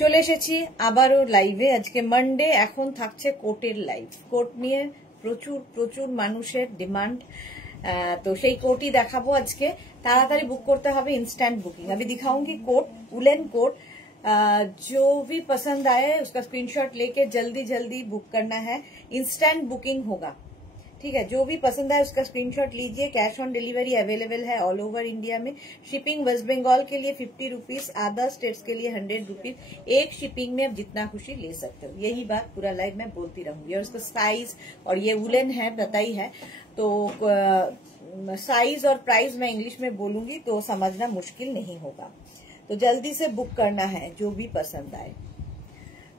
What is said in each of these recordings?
চলে এসেছি আবারও লাইভে। আজকে মানডে, এখন থাকছে কোটের লাইভ। কোট নিয়ে প্রচুর প্রচুর মানুষের ডিমান্ড, তো সেই কোটই দেখাবো আজকে। ताड़ाताड़ी बुक करते हैं, इंस्टेंट बुकिंग। अभी दिखाऊंगी कोट, वुलन कोट। जो भी पसंद आए उसका स्क्रीनशॉट लेके जल्दी जल्दी बुक करना है। इंस्टेंट बुकिंग होगा, ठीक है। जो भी पसंद आए उसका स्क्रीनशॉट लीजिए। कैश ऑन डिलीवरी अवेलेबल है ऑल ओवर इंडिया में। शिपिंग वेस्ट बंगाल के लिए 50 रुपीज, अदर स्टेट्स के लिए 100 रुपीज। एक शिपिंग में आप जितना खुशी ले सकते हो। यही बात पूरा लाइव में बोलती रहूंगी। और उसका साइज, और ये वुलन है बताई है, तो साइज और प्राइस मैं इंग्लिश में बोलूंगी तो समझना मुश्किल नहीं होगा। तो जल्दी से बुक करना है जो भी पसंद आए।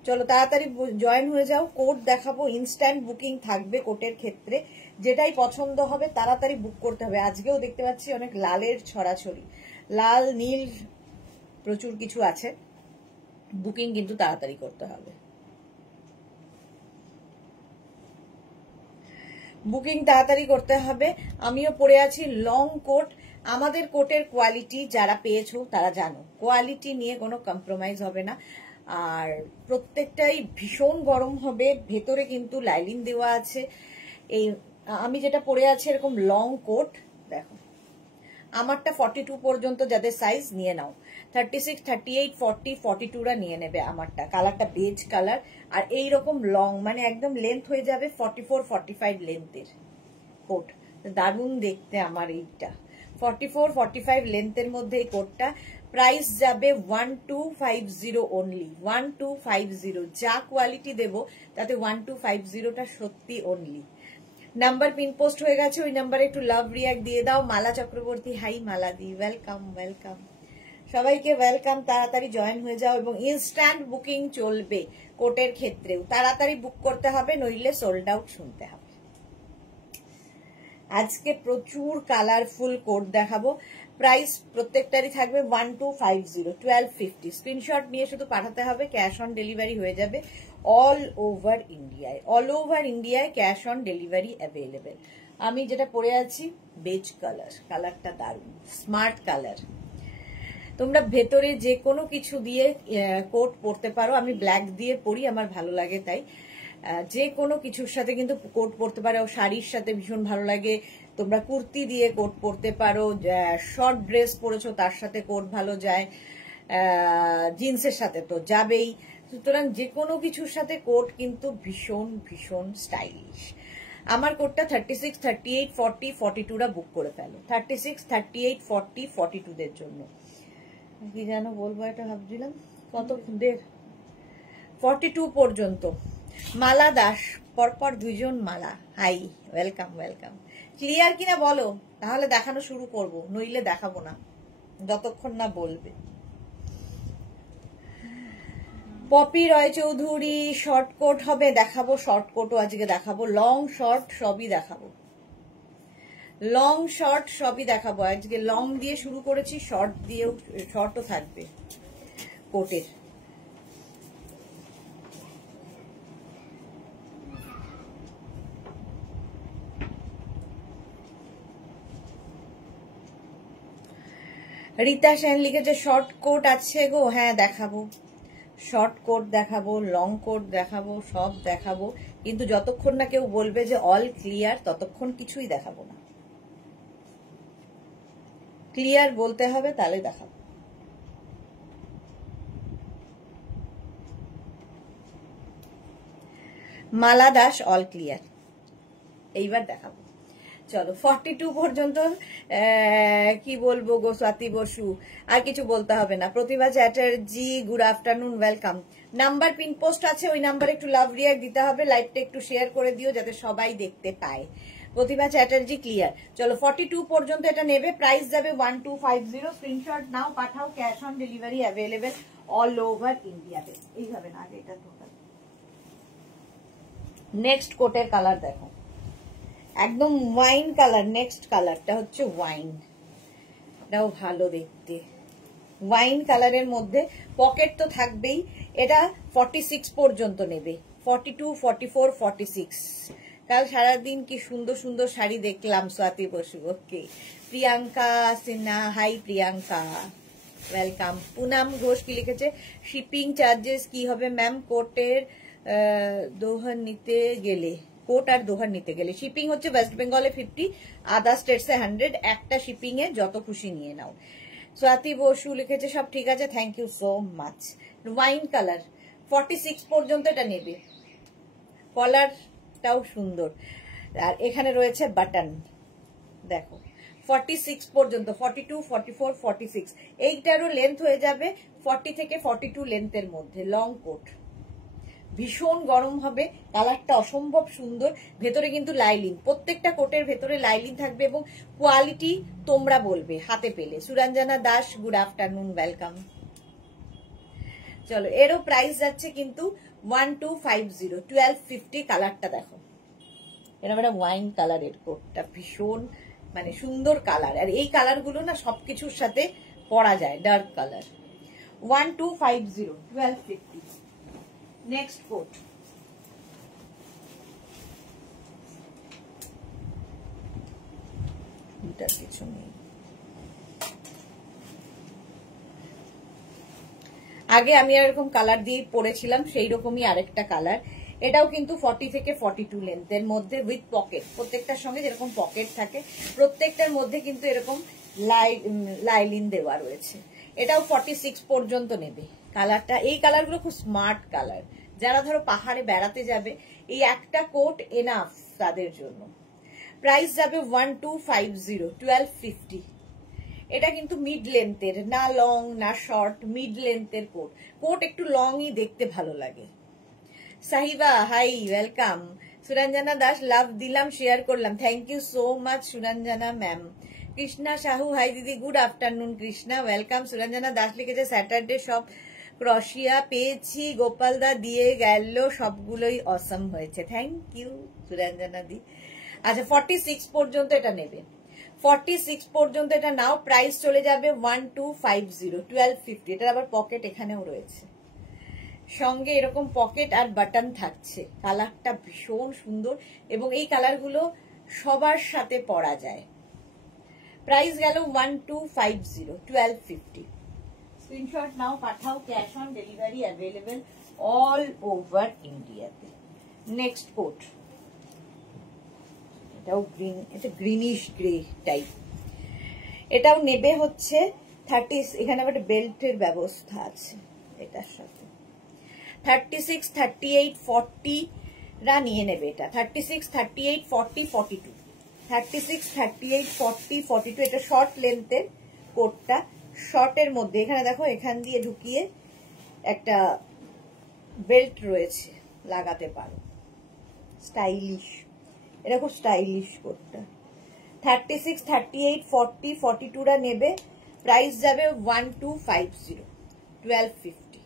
चलो ताड़ाताड़ी जয়েন হয়ে যাও। কোড দেখাবো, ইনস্ট্যান্ট বুকিং থাকবে কোটের ক্ষেত্রে। যেটাই পছন্দ হবে তাড়াতাড়ি বুক করতে হবে। আজকেও দেখতে পাচ্ছি অনেক লালের ছড়াছড়ি, লাল নীল প্রচুর কিছু আছে। বুকিং কিন্তু তাড়াতাড়ি করতে হবে। বুকিং তাড়াতাড়ি করতে হবে। আমিও পরে আছি লং কোট। আমাদের কোটের কোয়ালিটি যারা পেয়েছো তারা জানো, কোয়ালিটি নিয়ে কোনো কম্প্রোমাইজ হবে না। আর প্রত্যেকটাই ভীষণ গরম হবে। ভেতরে কিন্তু লাইলিন দেওয়া আছে। এই আমি যেটা পরে আছি এরকম লং কোট, দেখো আমারটা 42 পর্যন্ত যাদের সাইজ নিয়ে নাও। 36, 38, 40, 42রা নিয়ে নেবে আমারটা। কালারটা বেজ কালার, আর এইরকম লং, মানে একদম লেন্থ হয়ে যাবে 44, 45 লেন্থের কোট। দারুণ দেখতে আমার এইটা। 44, 45 লেন্থের মধ্যে এই কোটটা। প্রাইস যাবে 1250 অনলি, 1250। যা কোয়ালিটি দেবো তাতে 1250টা সত্যি অনলি। নাম্বার পিন পোস্ট হয়ে গেছে, ওই নাম্বারে একটু লাভ রিয়াক্ট দিয়ে দাও। মালা চক্রবর্তী, হাই মালা দি, ওয়েলকাম ওয়েলকাম, সবাইকে ওয়েলকাম। তাড়াতাড়ি জয়েন হয়ে যাও। এবং ইনস্ট্যান্ট বুকিং চলবে কোটের ক্ষেত্রেও। তাড়াতাড়ি বুক করতে হবে, নইলে সোল্ড আউট শুনতে হবে। আজকে প্রচুর কালারফুল কোট দেখাবো। প্রাইস প্রত্যেকটারই থাকবে 1250, 1250। স্ক্রিনশট নিয়ে শুধু পাঠাতে হবে, ক্যাশ অন ডেলিভারি হয়ে যাবে অল ওভার ইন্ডিয়ায়। অল ওভার ইন্ডিয়ায় ক্যাশ অন ডেলিভারি অ্যাভেলেবেল। আমি যেটা পরে আছি বেজ কালার, কালারটা দারুণ স্মার্ট কালার। তোমরা ভেতরে যে কোনো কিছু দিয়ে কোট পরতে পারো। আমি ব্ল্যাক দিয়ে পরি, আমার ভালো লাগে তাই। যে কোনো কিছুর সাথে কিন্তু কোট পরতে পারো। শাড়ির সাথে ভীষণ ভালো লাগে। তোমরা কুর্তি দিয়ে কোট পরতে পারো, শর্ট ড্রেস পরেছো তার সাথে কোট ভালো যায়, জিন্সের সাথে তো যাবেই। সুতরাং যে কোনো কিছুর সাথে কোট কিন্তু ভীষণ ভীষণ স্টাইলিশ। আমার কোটটা 36, 38, 40, 42রা বুক করে ফেলো। 36, 38, 40, 42দের জন্য। কি যেন বলবো, এটা ভাবছিলাম কত দের 42 পর্যন্ত। মালা দাস, পরপর দুইজন মালা, হাই ওয়েলকাম ওয়েলকাম। ক্লিয়ার কিনা বলো, তাহলে দেখানো শুরু করব, নইলে দেখাবো না যতক্ষণ না বলবে। পপি রয় চৌধুরী, শর্ট কোট হবে, দেখাবো। শর্ট কোটও আজকে দেখাবো, লং শর্ট সবই দেখাবো। লং শর্ট সবই দেখাবো আজকে। লং দিয়ে শুরু করেছি, শর্ট দিয়েও, শর্টও থাকবে কোটের। রীতা সেন লিখেছে শর্ট কোট আছে গো। হ্যাঁ দেখাবো, শর্ট কোট দেখাবো, লং কোট দেখাবো, সব দেখাবো। কিন্তু যতক্ষণ না কেউ বলবে যে অল ক্লিয়ার, ততক্ষণ কিছুই দেখাবো না। ক্লিয়ার বলতে হবে, তাহলে দেখাবো। মালা দাস, অল ক্লিয়ার, এইবার দেখাবো। চলো 42 পর্যন্ত। কি বলবো গো স্বাতি বসু, আর কিছু বলতে হবে না। Pratibha Chatterjee, good afternoon, welcome. Number pin post আছে, ওই নাম্বারে একটু লাভ রিয়াক্ট দিতে হবে। লাইভটা একটু শেয়ার করে দিও যাতে সবাই দেখতে পায়। প্রতিভা চ্যাটার্জি ক্লিয়ার। চলো 42 পর্যন্ত এটা নেবে। প্রাইস যাবে 1250। স্ক্রিনশট নাও, পাঠাও। Cash on delivery available all over ইন্ডিয়াতে। এইভাবে না, এটা টোটাল। নেক্সট কোটের কালার দেখো, একদম ওয়াইন কালার। নেক্সট কালারটা হচ্ছে ওয়াইন, এটাও ভালো দেখতে। ওয়াইন কালারের মধ্যে পকেট তো থাকবেই। এটা 46 পর্যন্ত নেবে। 42, 44, 46। কাল সারাদিন কি সুন্দর সুন্দর শাড়ি দেখলাম। স্বাতি বসু, ওকে। প্রিয়াঙ্কা সিনহা, হাই প্রিয়াঙ্কা। ওয়েলকাম। পুনাম ঘোষ কি লিখেছে, শিপিং চার্জেস কি হবে ম্যাম কোটের দোহার নিতে গেলে? কোট আর দোহার নিতে গেলে শিপিং হচ্ছে ওয়েস্ট বেঙ্গলে 50, আদার স্টেটসে 100, একটা শিপিং এ যত খুশি নিয়ে নাও। স্বাতি বসু লিখেছে সব ঠিক আছে, thank you so much. Wine colour 46 পর্যন্ত এটা নেবে, কলারটাও সুন্দর, আর এখানে রয়েছে বাটন দেখো 46 পর্যন্ত, 42, 44, 46, এইটারও লেন্থ হয়ে যাবে 40 থেকে 42 লেন্থের মধ্যে। লং কোট, ভীষণ গরম হবে, কালারটা অসম্ভব সুন্দর, ভেতরে কিন্তু লাইলিং, প্রত্যেকটা কোটের ভেতরে লাইলিং থাকবে এবং কোয়ালিটি তোমরা বলবে হাতে পেলে। Suranjana Das good afternoon, welcome. চলো এরও প্রাইস যাচ্ছে কিন্তু 1250, 1250। কালারটা দেখো, এরকম একটা ওয়াইন কালারের কোটটা, ভীষণ মানে সুন্দর কালার, আর এই কালার গুলো না সবকিছুর সাথে পরা যায়। Dark colour 1250, 1250। নেক্সট কোট, এটার কিছু নেই। আগে আমি এরকম কালার দিয়ে পরেছিলাম, সেই রকমই আরেকটা কালার। এটাও কিন্তু 40 থেকে 42 লেন্থের মধ্যে উইথ পকেট, প্রত্যেকটার সঙ্গে যেরকম পকেট থাকে প্রত্যেকটার মধ্যে কিন্তু এরকম লাইলিন দেওয়া রয়েছে। এটাও 46 পর্যন্ত নেবে। কালারটা, এই কালারগুলো খুব স্মার্ট কালার, যারা ধরো পাহাড়ে বেড়াতে যাবে এই একটা কোট এনাফ তাদের জন্য। প্রাইস যাবে 1250, 1250। এটা কিন্তু মিড লেন্থের, না লং না শর্ট, মিড লেন্থের কোট। কোট একটু লংই দেখতে ভালো লাগে। Sahiba hi, welcome. Suranjana Das love দিলাম, শেয়ার করলাম, thank you so much Suranjana ma'am. Krishna Sahu hi দিদি, good afternoon Krishna, welcome. Suranjana Das লিখেছে স্যাটারডে সব ক্রশিয়া পেয়েছি, গোপালদা দিয়ে গেল, সবগুলোই অসম হয়েছে, থ্যাংক ইউ সুরঞ্জনা দি। আচ্ছা 46 পর্যন্ত এটা নেবে, 46 পর্যন্ত এটা নাও। প্রাইস চলে যাবে 1250, 1250। এটার আবার পকেট এখানেও রয়েছে, সঙ্গে এরকম পকেট আর বাটন থাকছে। কালারটা ভীষণ সুন্দর এবং এই কালারগুলো সবার সাথে পরা যায়। প্রাইস গেল 1250, 1250। স্ক্রিনশট নাও, পাঠাও, cash on delivery available all over ইন্ডিয়াতে। নেক্সট কোট, এটাও গ্রিন, এটা গ্রিনিশ গ্রে টাইপ। এটাও নেবে হচ্ছে 30, এখানে আবার বেল্টের ব্যবস্থা আছে এটার সাথে। 36, 38, 40 রা নিয়ে নেবে এটা। 36, 38, 40, 42, 36, 38, 40, 42। এটা শর্ট লেন্থের কোটটা, শর্টের মধ্যে এখানে দেখো এখান দিয়ে ঢুকিয়ে একটা বেল্ট রয়েছে, লাগাতে পারো, স্টাইলিশ, এটা খুব স্টাইলিশ কোটটা। 36, 38, 40, 42 রা নেবে। প্রাইস যাবে 1250, 1250।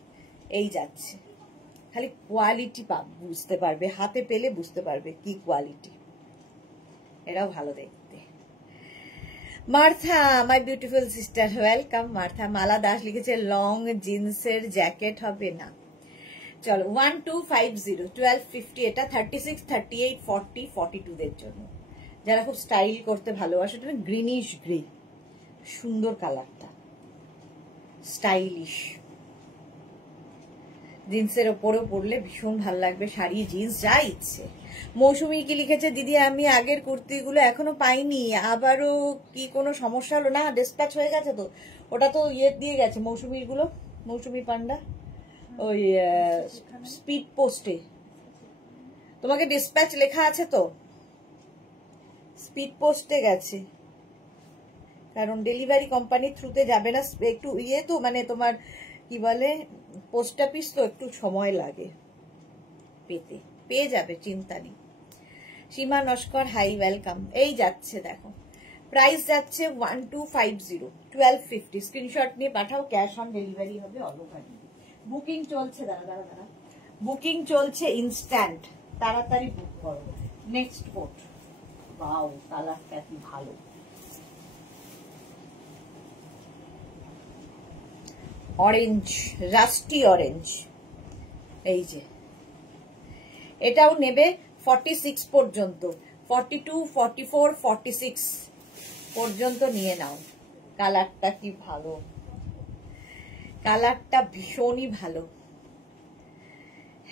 এই যাচ্ছে, খালি কোয়ালিটি বুঝতে পারবে, হাতে পেলে বুঝতে পারবে কি কোয়ালিটি। এটাও ভালো দেখতে। Martha my beautiful sister, welcome Martha. Mala Das লিখেছে লং জিন্সের জ্যাকেট হবে না। চলো 1250, 1250। এটা 36, 38, 40, 42 দের জন্য, যারা খুব স্টাইল করতে ভালোবাসে। এটা গ্রিনিশ গ্রে, সুন্দর কালারটা, স্টাইলিশ। জিন্সের ওপরেও পরলে ভীষণ ভালো লাগবে, শাড়ি জিন্স যা ইচ্ছে। মৌসুমী কি লিখেছে, দিদি আমি আগের কুর্তিগুলো এখনো পাইনি, আবারও কি কোনো সমস্যা হলো? না, ডিসপ্যাচ হয়ে গেছে তো, ওটা তো ইয়ে দিয়ে গেছে মৌসুমীর গুলো, মৌসুমী পান্ডা ওই স্পিড পোস্টে তোমাকে ডিসপ্যাচ লেখা আছে তো, স্পিড পোস্টে গেছে, কারণ ডেলিভারি কোম্পানির থ্রুতে যাবে না, একটু ইয়ে তো মানে তোমার কি বলে পোস্ট অফিস তো, একটু সময় লাগে পেতে, পেয়ে যাবে, চিন্তা নেই। সীমা নস্কর হাই, ওয়েলকাম। এই যাচ্ছে দেখো, প্রাইস যাচ্ছে 1250, 1250। স্ক্রিনশট নিয়ে পাঠাও, ক্যাশ অন ডেলিভারি হবে অল ওভার ইন্ডিয়া। বুকিং চলছে, দাঁড়া বুকিং চলছে ইনস্ট্যান্ট, তাড়াতাড়ি বুক করো। নেক্সট কোট, ওয়াও কালারটা কি ভালো, অরেঞ্জ, রাস্টি অরেঞ্জ। এই যে এটাও নেবে 46 পর্যন্ত, 42, 44, 46 পর্যন্ত নিয়ে নাও। কালারটা কি ভালো, কালারটা ভীষণই ভালো।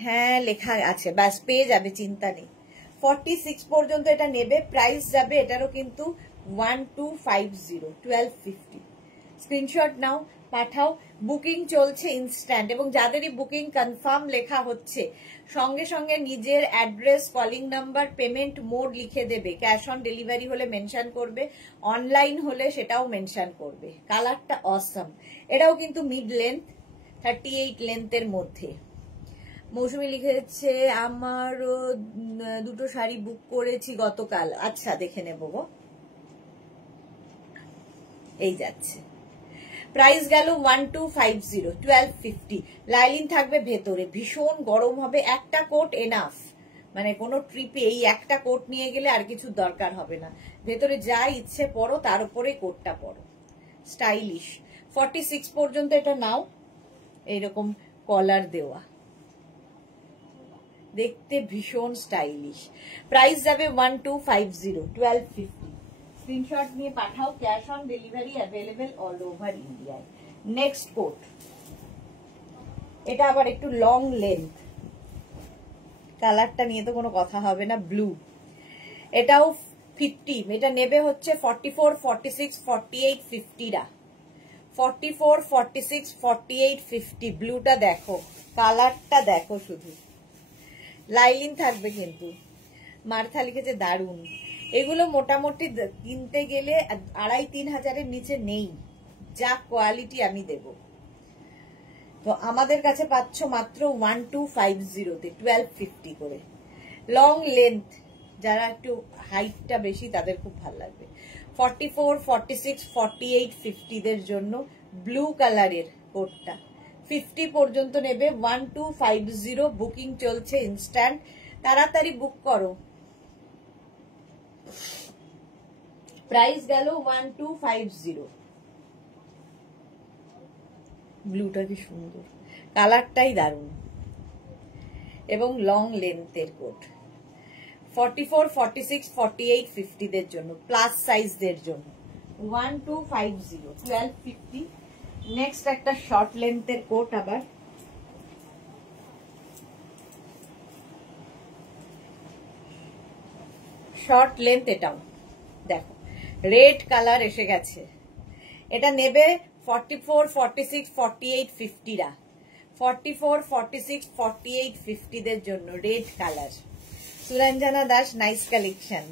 হ্যাঁ লেখা আছে, ব্যাস পেয়ে যাবে, চিন্তা নেই। 46 পর্যন্ত এটা নেবে, প্রাইস যাবে এটারও কিন্তু 1250, 1250। স্ক্রিনশট নাও, পাঠাও। বুকিং চলছে ইনস্ট্যান্ট, এবং যাদেরই বুকিং কনফার্ম লেখা হচ্ছে সঙ্গে সঙ্গে নিজের address, calling number, payment mode লিখে দেবে। ক্যাশ অন ডেলিভারি হলে মেনশন করবে, অনলাইন হলে সেটাও মেনশন করবে। কালারটা অসম। এটাও কিন্তু মিড লেন্থ, 38 লেন্থের মধ্যে। মৌসুমী লিখেছে আমারও দুটো শাড়ি বুক করেছি গতকাল। আচ্ছা দেখে নেব গো, এই যাচ্ছে। প্রাইস গেল 1250, 1250। লাইলিন থাকবে ভেতরে, ভীষণ গরম হবে। একটা কোট এনাফ, মানে কোনো ট্রিপে এই একটা কোট নিয়ে গেলে আর কিছু দরকার হবে না। ভেতরে যা ইচ্ছে পরো, তার উপরে কোটটা পরো, স্টাইলিশ। 46 পর্যন্ত এটা নাও, এইরকম কলার দেওয়া, দেখতে ভীষণ স্টাইলিশ। প্রাইস যাবে 1250, 1250। স্ক্রিনশট নিয়ে পাঠাও। Cash on delivery available all over ইন্ডিয়ায়। নেক্সট কোট, এটা আবার একটু লং লেন্থ, কালারটা নিয়ে তো কোনো কথা হবে না, ব্লু। এটাও 50, এটা নেবে হচ্ছে 44, 46, 48, 50রা। 44, 46, 48, 50। ব্লুটা দেখো, কালারটা দেখো শুধু। লাইলিন থাকবে কিন্তু। মার্থা লিখেছে দারুন। এগুলো মোটামুটি কিনতে গেলে 2500-3000 হাজারের নিচে নেই, যা কোয়ালিটি আমি দেব। তো আমাদের কাছে পাচ্ছ মাত্র 1250-তে, 1250 করে। লং লেন্থ, যারা একটু হাইটটা বেশি তাদের খুব ভালো লাগবে। 44, 46, 48, 50দের জন্য ব্লু কালারের কোটটা 50 পর্যন্ত নেবে, 1250। বুকিং চলছে ইনস্ট্যান্ট, তাড়াতাড়ি বুক করো। প্রাইস গেল 1250। ব্লুটা কি সুন্দর, কালারটাই দারুণ, এবং লং লেন্থের কোট। 44, 46, 48, 50দের জন্য, প্লাস সাইজদের জন্য 1250, 1250। নেক্সট একটা শর্ট লেন্থের কোট, আবার শর্ট লেন্থ। এটাও দেখো রেড কালার এসে গেছে। এটা নেবে 44, 46, 48, 50রা। 44, 46, 48, 50দের জন্য red colour. Suranjana Das, nice collection.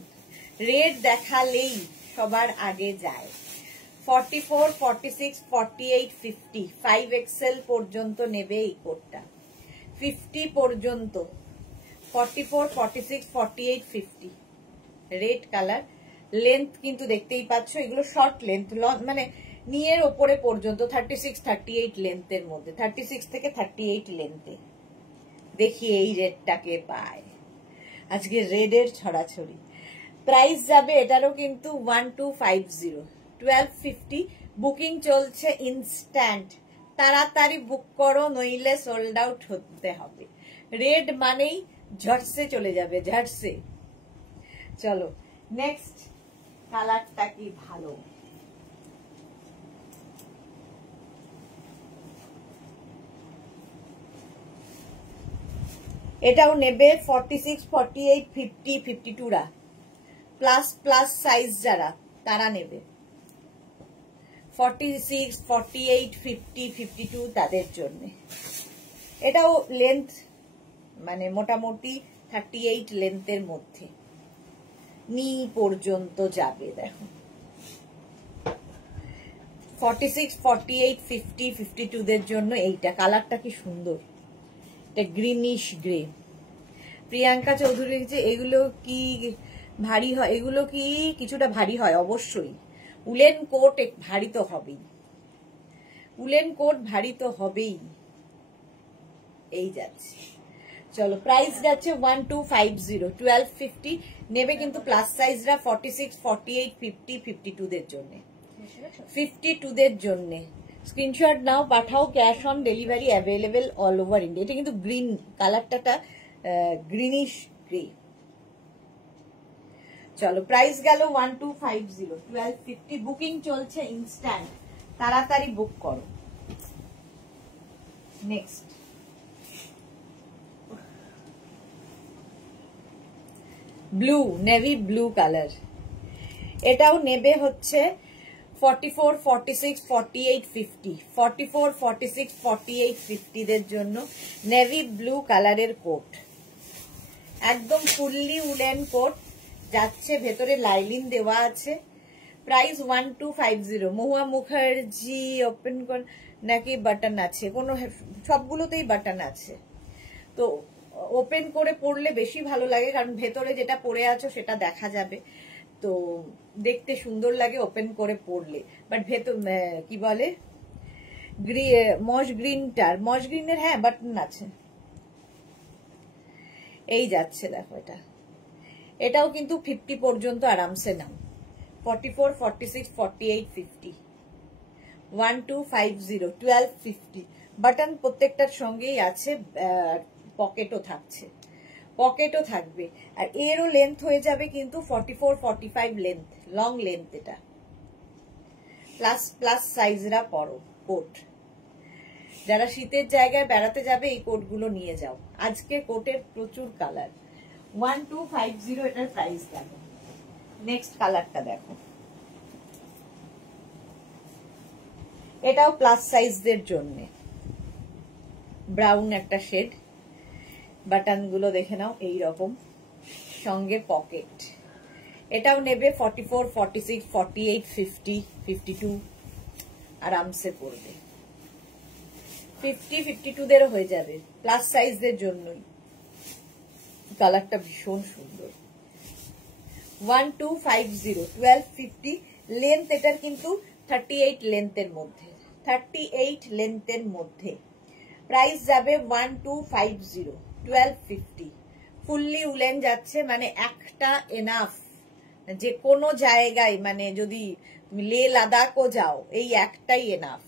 Red দেখালেই সবার আগে যায়। 44, 46, 48, 50, 5XL পর্যন্ত নেবে এই কোটটা, 50 পর্যন্ত। 44, 46, 48, 50 রেড কালার। লেন্থ কিন্তু দেখতেই পাচ্ছ, এগুলো শর্ট লেন্থ, মানে নিয়ের ওপরে পর্যন্ত 36, 38 লেন্থের মধ্যে, 36 থেকে 38 লেন্থে। দেখি এই রেডটাকে পায়, আজকে রেডের ছড়াছড়ি। প্রাইস যাবে এটারও কিন্তু 1250, 1250। বুকিং চলছে ইনস্ট্যান্ট, তাড়াতাড়ি বুক করো, নইলে সোল্ড আউট হতে হবে। রেড মানেই ঝটসে চলে যাবে, ঝটসে। চলো নেক্সট কালারটা কি ভালো, এটাও নেবে 46, 48, 50, 52রা। প্লাস সাইজ যারা, তারা নেবে 46, 48, 50, 52 তাদের জন্য। এটাও লেন্থ মানে মোটামুটি 38 লেন্থের মধ্যে, নি পর্যন্ত যাবে। দেখো 46, 48, 50, 52দের জন্য এইটা। কালারটা কি সুন্দর, এটা গ্রিনিশ গ্রে। প্রিয়াঙ্কা চৌধুরী লিখেছে এগুলো কি ভারী হয়? এগুলো কি কিছুটা ভারী হয়, অবশ্যই। উলেন কোট ভারী তো হবেই, উলেন কোট ভারী তো হবেই। এই যাচ্ছে, চলো প্রাইস যাচ্ছে 1250, 1250 নেবে কিন্তু প্লাস সাইজরা 46, 48, 50, 52দের জন্য, 52দের জন্য। স্ক্রিনশট নাও, পাঠাও। Cash on delivery available all over India. এটা কিন্তু গ্রিন কালারটা, গ্রিনিশ গ্রে। চলো প্রাইস গেল 1250, 1250। বুকিং চলছে ইনস্ট্যান্ট, তাড়াতাড়ি বুক করো। Next blue, navy blue colour. এটাও নেবে হচ্ছে 44, 46, 48, 50, 44, 46, 48, 50 দের জন্য নেভি ব্লু কালারের কোট, একদম ফুললি উলেন কোট যাচ্ছে, ভেতরে লাইলিন দেওয়া আছে। প্রাইস 1250। মহুয়া মুখার্জি ওপেন নাকি বাটন আছে, কোনো সবগুলোতেই বাটন আছে, তো ওপেন করে পরলে বেশি ভালো লাগে, কারণ ভেতরে যেটা পরে আছো সেটা দেখা যাবে, তো দেখতে সুন্দর লাগে ওপেন করে পরলে। বাট ভেতর কি বলে মস গ্রিনের হ্যাঁ বাটন আছে, এই যাচ্ছে দেখো। এটাও কিন্তু 50 পর্যন্ত আরামসে নাও। 44, 46, 48, 50, 1250, 1250। বাটন প্রত্যেকটার সঙ্গেই আছে, পকেটও থাকবে। আর এরও লেন্থ হয়ে যাবে কিন্তু 44, 45 লেন্থ, লং লেন্থ। এটা প্লাস সাইজরা পরো কোট। যারা শীতের জায়গায় বেড়াতে যাবে এই কোটগুলো নিয়ে যাও। আজকে কোটের প্রচুর কালার। 1250 এটার প্রাইস কেন। নেক্সট কালারটা দেখো, এটাও প্লাস সাইজদের জন্য, ব্রাউন একটা শেড। বাটন গুলো দেখে নাও এইরকম, সঙ্গে পকেট। এটাও নেবে 44, 46, 48, 50, 52 আরামসে পড়বে। 50, 52 দেরও হয়ে যাবে, প্লাস সাইজদের জন্যই। কালারটা ভীষণ সুন্দর। 1250, 1250 লেন্থ। এটার কিন্তু 38 লেন্থের মধ্যে, 38 লেন্থের মধ্যে। প্রাইস যাবে 1250, 1250। ফুললি উলেন যাচ্ছে, মানে একটা এনাফ, যে কোনো জায়গায়, মানে যদি তুমি লে লাদাখও যাও এই একটাই এনাফ।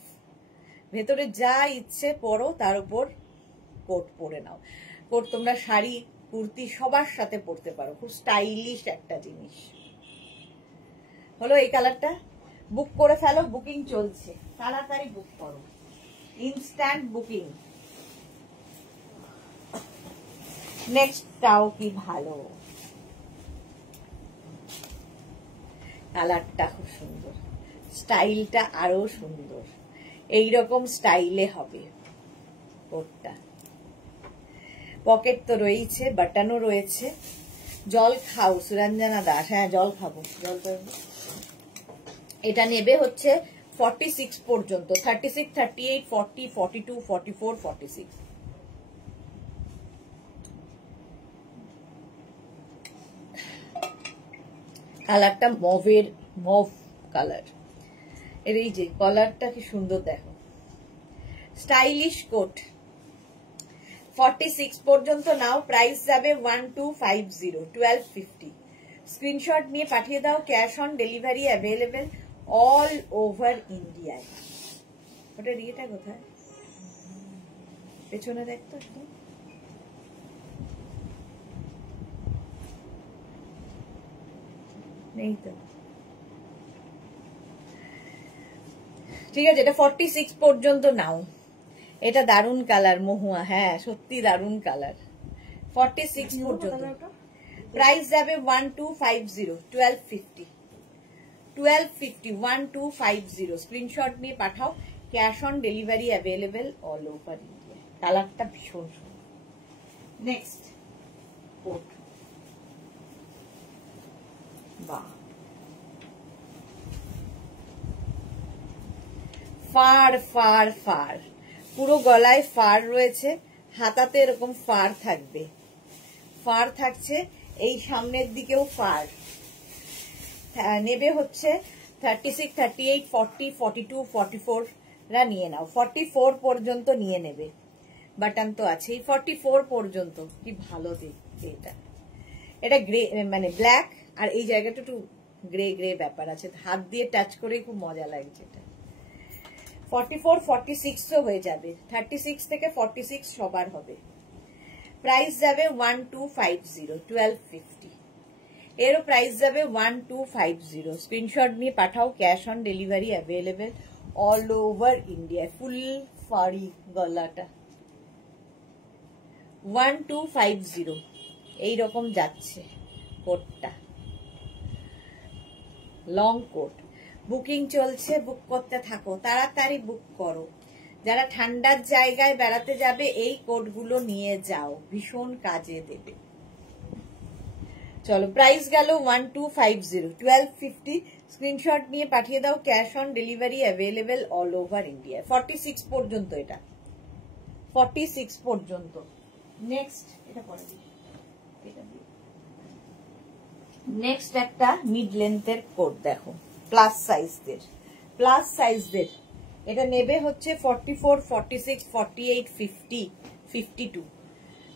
ভেতরে যা ইচ্ছে পরো, তার উপর কোট পরে নাও। কোট তোমরা শাড়ি কুর্তি সবার সাথে পরতে পারো, খুব স্টাইলিশ একটা জিনিস। হলো এই কালারটা, বুক করে ফেলো, বুকিং চলছে, তাড়াতাড়ি বুক করো, ইনস্ট্যান্ট বুকিং। নেক্সটটাও কি ভালো, কালারটা খুব সুন্দর, স্টাইলটা আরো সুন্দর। এইরকম স্টাইলে হবে কোটটা। পকেট তো রয়েছে, বাটনও রয়েছে। জল খাও সুরঞ্জনা দাস, হ্যাঁ জল খাবো, জল। এটা নেবে হচ্ছে 46 পর্যন্ত, 36, 38, 40, 42, 44, 46। কালারটা মভ কালার। এর এই যে কলারটা কি সুন্দর দেখো, স্টাইলিশ কোট। 46 পর্যন্ত নাও, প্রাইস যাবে 1250, 1250। স্ক্রিনশট নিয়ে পাঠিয়ে দাও, cash on delivery available all over ইন্ডিয়ায়। ওটার ইয়েটা কোথায়, পেছনে দেখতো একটু, নেই তো। ঠিক আছে, এটা 46 পর্যন্ত নাও। এটা দারুন কালার মহুয়া, হ্যাঁ সত্যি দারুন কালার। 46 পর্যন্ত প্রাইস যাবে 1250, 1250, 1250, 1250। স্ক্রিনশট নিয়ে পাঠাও, cash on delivery available all over India. কালারটা ভীষণ সুন্দর। নেক্সট কোট, বাহ, ফার ফার ফার, পুরো গলায় ফার রয়েছে, হাতাতে এরকম ফার থাকবে, ফার থাকছে, এই সামনের দিকেও ফার। নেবে হচ্ছে 36, 38, 40, 42, 44 রা নিয়ে নাও। 44 পর্যন্ত নিয়ে নেবে, বাটন তো আছেই। 44 পর্যন্ত, কি ভালো দেখতে এটা। এটা গ্রে, মানে ব্ল্যাক, আর এই জায়গাটা একটু গ্রে গ্রে ব্যাপার আছে, হাত দিয়ে টাচ করে খুব মজা লাগছে এটা। 44, 46 হয়ে যাবে, 36 থেকে 46 সবার হবে। প্রাইস যাবে 1250, 1250। এরও প্রাইস যাবে 1250। স্ক্রিনশট নিয়ে পাঠাও, cash on delivery available all over India. ফুল ফাড়ি গলাটা, 1250 এইরকম যাচ্ছে কোটটা, লং কোট। বুকিং চলছে, বুক করতে থাকো, তাড়াতাড়ি বুক করো। যারা ঠান্ডার জায়গায় বেড়াতে যাবে এই কোটগুলো নিয়ে যাও, ভীষণ কাজে দেবে। চলো, প্রাইস গেল 1250, 1250। স্ক্রিনশট নিয়ে পাঠিয়ে দাও, cash on delivery available all over India. 46 পর্যন্ত, এটা 46 পর্যন্ত। নেক্সট এটা পরে নেক্সট একটা মিড লেন্থের কোট দেখো, প্লাস সাইজদের। এটা নেবে হচ্ছে 44, 46, 48, 50, 52,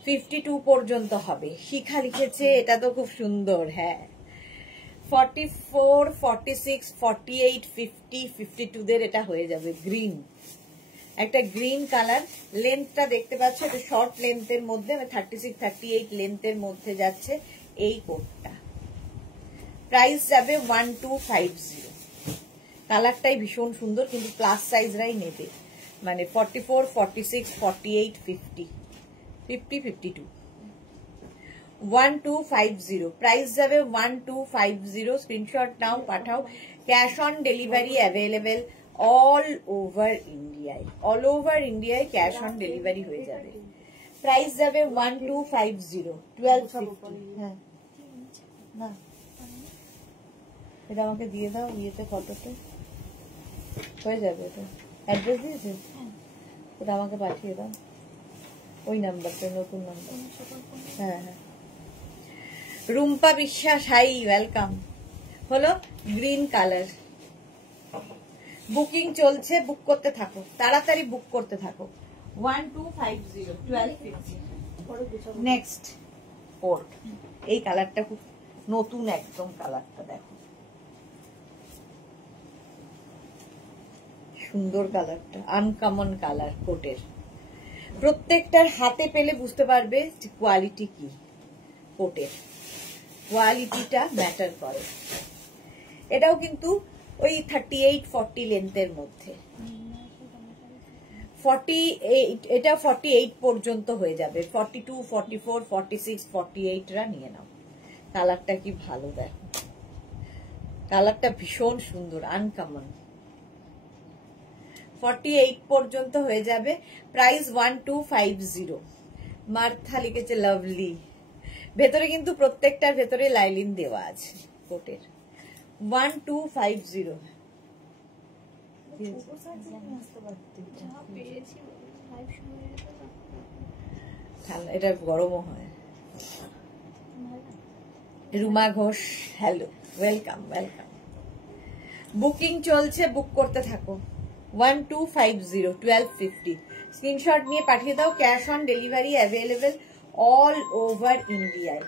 52 পর্যন্ত হবে। শিখা লিখেছে, এটা তো খুব সুন্দর। হ্যাঁ, 44, 46, 48, 50, 52 দের এটা হয়ে যাবে। গ্রিন, একটা গ্রিন কালার। লেন্থটা দেখতে পাচ্ছ, এটা শর্ট লেন্থের মধ্যে, 36, 38 লেন্থের মধ্যে যাচ্ছে এই কোটটা। প্রাইস যাবে 1250। কালারটাই ভীষণ সুন্দর, কিন্তু প্লাস সাইজরাই নেবে, মানে 44, 46, 48, 50, 50, 52। 1250 প্রাইস যাবে 1250। স্ক্রিনশট নাও, পাঠাও। Cash on delivery available all over ইন্ডিয়ায়। অল ওভার ইন্ডিয়ায় ক্যাশ অন ডেলিভারি হয়ে যাবে। প্রাইস যাবে 1250, 1250। হ্যাঁ, না এটা আমাকে দিয়ে দাও, ইয়েতে ফটোতে হয়ে যাবে। এটা অ্যাড্রেস দিয়েছে, ওটা আমাকে পাঠিয়ে দাও, ওই নাম্বারটা, নতুন নাম্বার। হ্যাঁ হ্যাঁ, রুম্পা বিশ্বাস, হাই, ওয়েলকাম। হলো গ্রিন কালার। বুকিং চলছে, বুক করতে থাকো, তাড়াতাড়ি বুক করতে থাকো। 1250, 1250। নেক্সট কোট, এই কালারটা খুব নতুন একদম, কালারটা দেখো, সুন্দর কালারটা, আনকমন কালার কোটের। প্রত্যেকটার হাতে পেলে বুঝতে পারবে কোয়ালিটি কি। কোটের কোয়ালিটিটা ম্যাটার করে। এটাও কিন্তু ওই 38, 40 লেন্থের মধ্যে। 48, এটা 48 পর্যন্ত হয়ে যাবে। 42, 44, 46, 48 রা নিয়ে নাও। কালারটা কি ভালো, দেখো, কালারটা ভীষণ সুন্দর, আনকমন। 48 পর্যন্ত হয়ে যাবে। প্রাইস 1250। মার্থা লিখেছে লাভলি। ভেতরে কিন্তু প্রত্যেকটার ভেতরে লাইলিন দেওয়া আছে কোটের। 1250। এটা গরমও হয়। Ruma Ghosh, hello, welcome welcome. Booking চলছে, বুক করতে থাকো। 1250, 1250। স্ক্রিনশট নিয়ে পাঠিয়ে দাও, cash on delivery available all over ইন্ডিয়ায়।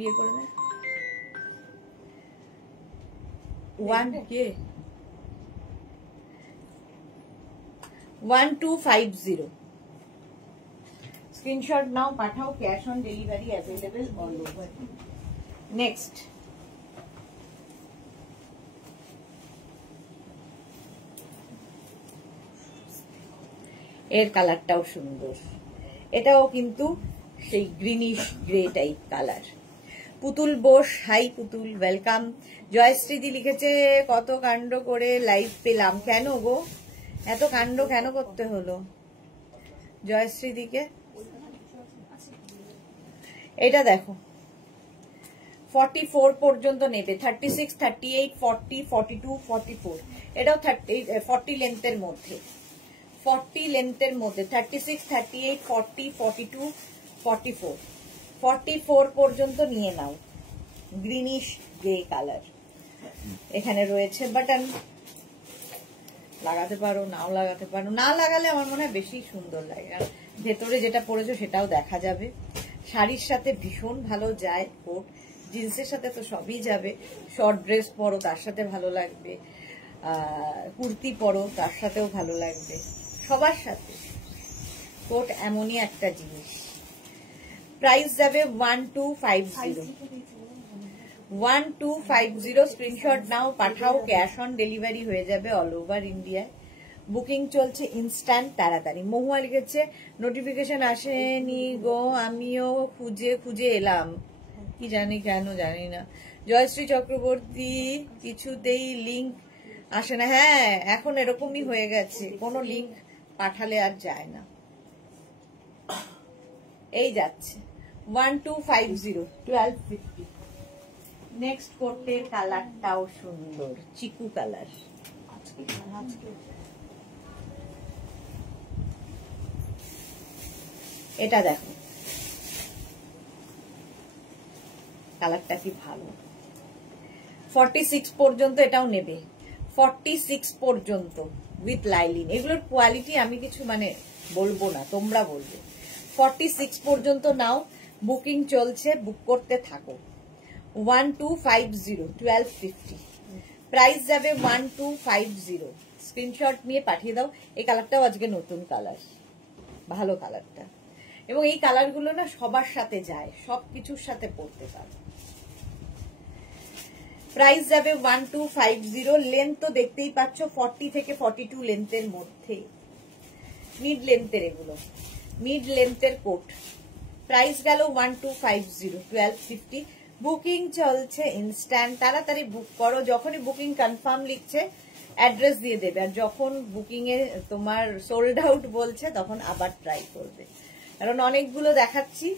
ইয়ে করে দেয় 1250। স্ক্রিনশট নাও, পাঠাও, cash on delivery available all over. Next এর কালারটাও সুন্দর। এটাও কিন্তু সেই গ্রিনিশ গ্রে টাইপ কালার। পুতুল বোস, হাই পুতুল, ওয়েলকাম। জয়শ্রীদি লিখেছে, কত কাণ্ড করে লাইভ পেলাম। কেন গো, এত কাণ্ড কেন করতে হলো জয়শ্রীদিকে? এটা দেখো, 44 পর্যন্ত নেবে। 36, 38, 40, 42, 44। এটাও 40 লেন্থের মধ্যে, 40 লেন্থের মধ্যে। 36, 38, 40, 42, 44, 44 পর্যন্ত নিয়ে নাও। Greenish grey colour. এখানে রয়েছে বাটন, লাগাতে পারো, নাও লাগাতে পারো। না লাগালে আমার মনে হয় বেশি সুন্দর লাগে, আর ভেতরে যেটা পরেছো সেটাও দেখা যাবে। শাড়ির সাথে ভীষণ ভালো যায় কোট, জিন্সের সাথে তো সবই যাবে। শর্ট ড্রেস পরো, তার সাথে ভালো লাগবে। কুর্তি পরো, তার সাথেও ভালো লাগবে। সবার সাথে কোট এমনই একটা জিনিস। প্রাইস যাবে 1250। 1250। স্ক্রিনশট নাও, পাঠাও, ক্যাশ অন ডেলিভারি হয়ে যাবে অল ওভার ইন্ডিয়ায়। বুকিং চলছে ইনস্ট্যান্ট, তাড়াতাড়ি। মহুয়া লিখেছে নোটিফিকেশন আসেনি গো, আমিও খুঁজে খুঁজে এলাম, কি জানি কেন জানি না। জয়শ্রী চক্রবর্তী কিছুতেই লিংক আসে না। হ্যাঁ, এখন এরকমই হয়ে গেছে, কোনো লিংক পাঠালে আর যায় না। এই যাচ্ছে 1250 1250। নেক্সট কোটের কালারটাও সুন্দর, চিকু কালার। এটা দেখো কালারটা কি ভালো। 46 পর্যন্ত এটাও নেবে, 46 পর্যন্ত উইথ লাইলিন। এগুলোর কোয়ালিটি আমি কিছু মানে বলবো না, তোমরা বলবে। 46 পর্যন্ত নাও, বুকিং চলছে, বুক করতে থাকো। 1250 1250 প্রাইস যাবে 1250। স্ক্রিনশট নিয়ে পাঠিয়ে দাও। এই কালারটাও আজকে নতুন কালার, ভালো কালারটা। এবং এই কালারগুলো না সবার সাথে যায়, সবকিছুর সাথে পড়তে পারো। প্রাইস যাবে 1250। লেন্থ তো দেখতেই পাচ্ছ 40 থেকে 42 লেন্থের মধ্যে, মিড লেন্থের এগুলো, মিড লেন্থের কোট। প্রাইস গেল 1250 1250। বুকিং চলছে ইনস্ট্যান্ট, তাড়াতাড়ি বুক করো। যখনই বুকিং কনফার্ম লিখছে অ্যাড্রেস দিয়ে দেবে, আর যখন বুকিং এ তোমার সোল্ড আউট বলছে তখন আবার ট্রাই করবে, কারণ অনেকগুলো দেখাচ্ছি,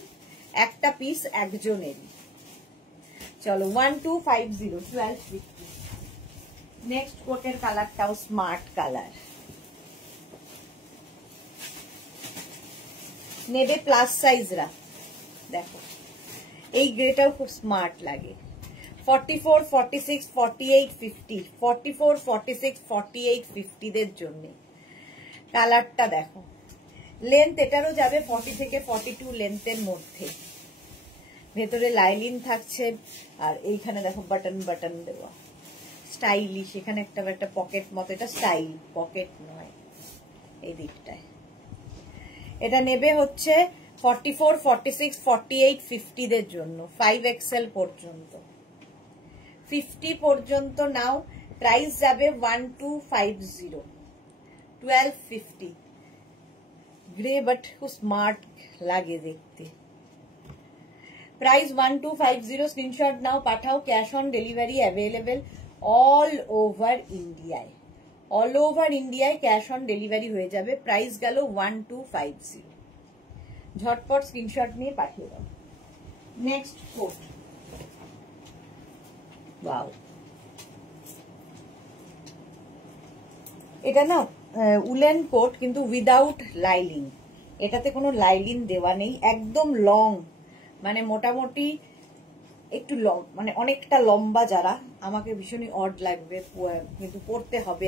একটা পিস একজনেরই। চলো 1250 1250। নেক্সট কোটের কালারটাও স্মার্ট কালার, নেবে প্লাস সাইজরা। দেখো এই গ্রেটাও খুব স্মার্ট লাগে। 44 46 48 50 44 46 48 50 দের জন্য কালারটা দেখো। লেন্থ এটারও যাবে 40 থেকে 42 লেন্থের মধ্যে। ভেতরে লাইলিন থাকছে, আর এইখানে দেখো বাটন বাটন দেওয়া, স্টাইলিশ। এখানে একটা পকেট মতো, এটা স্টাইল, পকেট নয় এই দিকটায়। এটা নেবে হচ্ছে 44 46 48 50 দের জন্য, 5XL পর্যন্ত। 50 পর্যন্ত নাও, প্রাইস যাবে 1250 1250। গ্রে বাট খুব স্মার্ট লাগে দেখতে। প্রাইস 1250। স্ক্রিনশট নাও, পাঠাও। Cash on delivery available all over ইন্ডিয়ায়, অল ওভার ইন্ডিয়ায় ক্যাশ অন ডেলিভারি হয়ে যাবে। প্রাইস গেল 1250। ঝটপট স্ক্রিনশট নিয়ে পাঠিয়ে দাও। নেক্সট কোট, ওয়াও, এটা না উলেন কোট কিন্তু উইদাউট লাইলিন। এটাতে কোনো লাইলিন দেওয়া নেই, একদম লং, মানে মোটামুটি একটু লং, মানে অনেকটা লম্বা। যারা, আমাকে ভীষণই অড লাগবে কিন্তু পড়তে হবে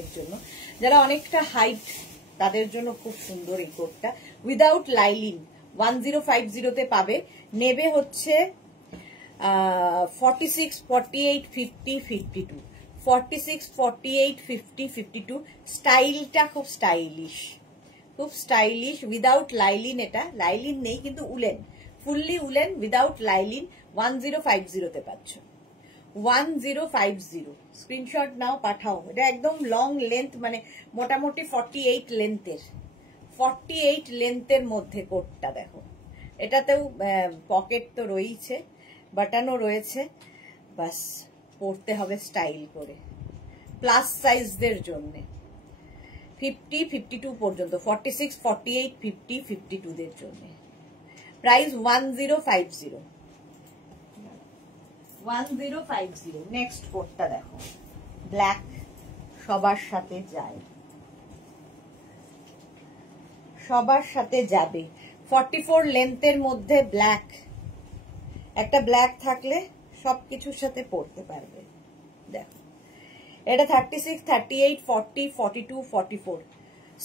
এর জন্য, যারা অনেকটা হাইট তাদের জন্য খুব সুন্দর এই কোটটা। উইদাউট লাইলিন 1050 পাবে। নেবে হচ্ছে 46 48 50 52 46 48 50 52। স্টাইলটা খুব স্টাইলিশ, খুব স্টাইলিশ। উইদাউট লাইলিন, এটা লাইলিন নেই কিন্তু woollen, fully woollen without lining 1050 পাচ্ছ। 1050 স্ক্রিনশট নাও, পাঠাও। এটা একদম লং লেন্থ, মানে মোটামুটি 48 লেন্থের, 48 লেন্থের মধ্যে কোটটা দেখো। এটাতেও পকেট তো রয়েছে, বাটনও রয়েছে, বাস পরতে হবে স্টাইল করে। প্লাস সাইজদের জন্য 50 52 পর্যন্ত, 46 48 50 52 দের জন্য। প্রাইস 1050 1050। নেক্সট কোটটা দেখো, ব্ল্যাক, সবার সাথে যায়, সবার সাথে যাবে। 44 লেন্থের মধ্যে ব্ল্যাক, একটা ব্ল্যাক থাকলে সবকিছুর সাথে পরতে পারবে। দেখো এটা 36 38 40 42 44,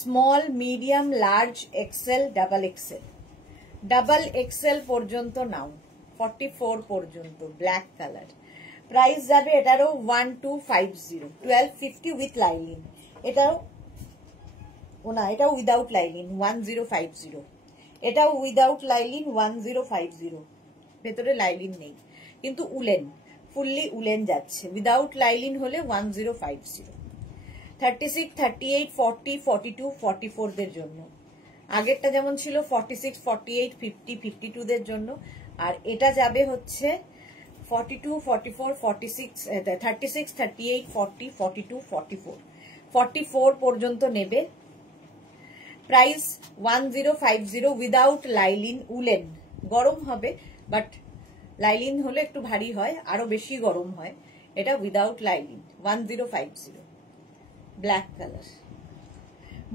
small medium large XL double XL, double XL পর্যন্ত নাও। 44 পর্যন্ত ব্ল্যাক কালার। প্রাইস যাবে এটারও 1250 1250 উইথ লাইলিন। এটাও না, এটাও উইদাউট লাইলিন 1050। এটাও উইদাউট লাইলিন 1050। ভেতরে লাইলিন নেই কিন্তু উলেন, ফুললি উলেন যাচ্ছে। উইদাউট লাইলিন হলে 1050। 36, 38, 40, 42, 44 দের জন্য। আগেরটা যেমন ছিল 46, 48, 50, 52 দের জন্য, আর এটা যাবে হচ্ছে 42, 44, 46, 36, 38, 40, 42, 44, 44 পর্যন্ত নেবে। Price 1050 without lining woollen. গরম হবে, বাট লাইলিন হলে একটু ভারী হয়, আরো বেশি গরম হয়। এটা without lining 1050, black colour.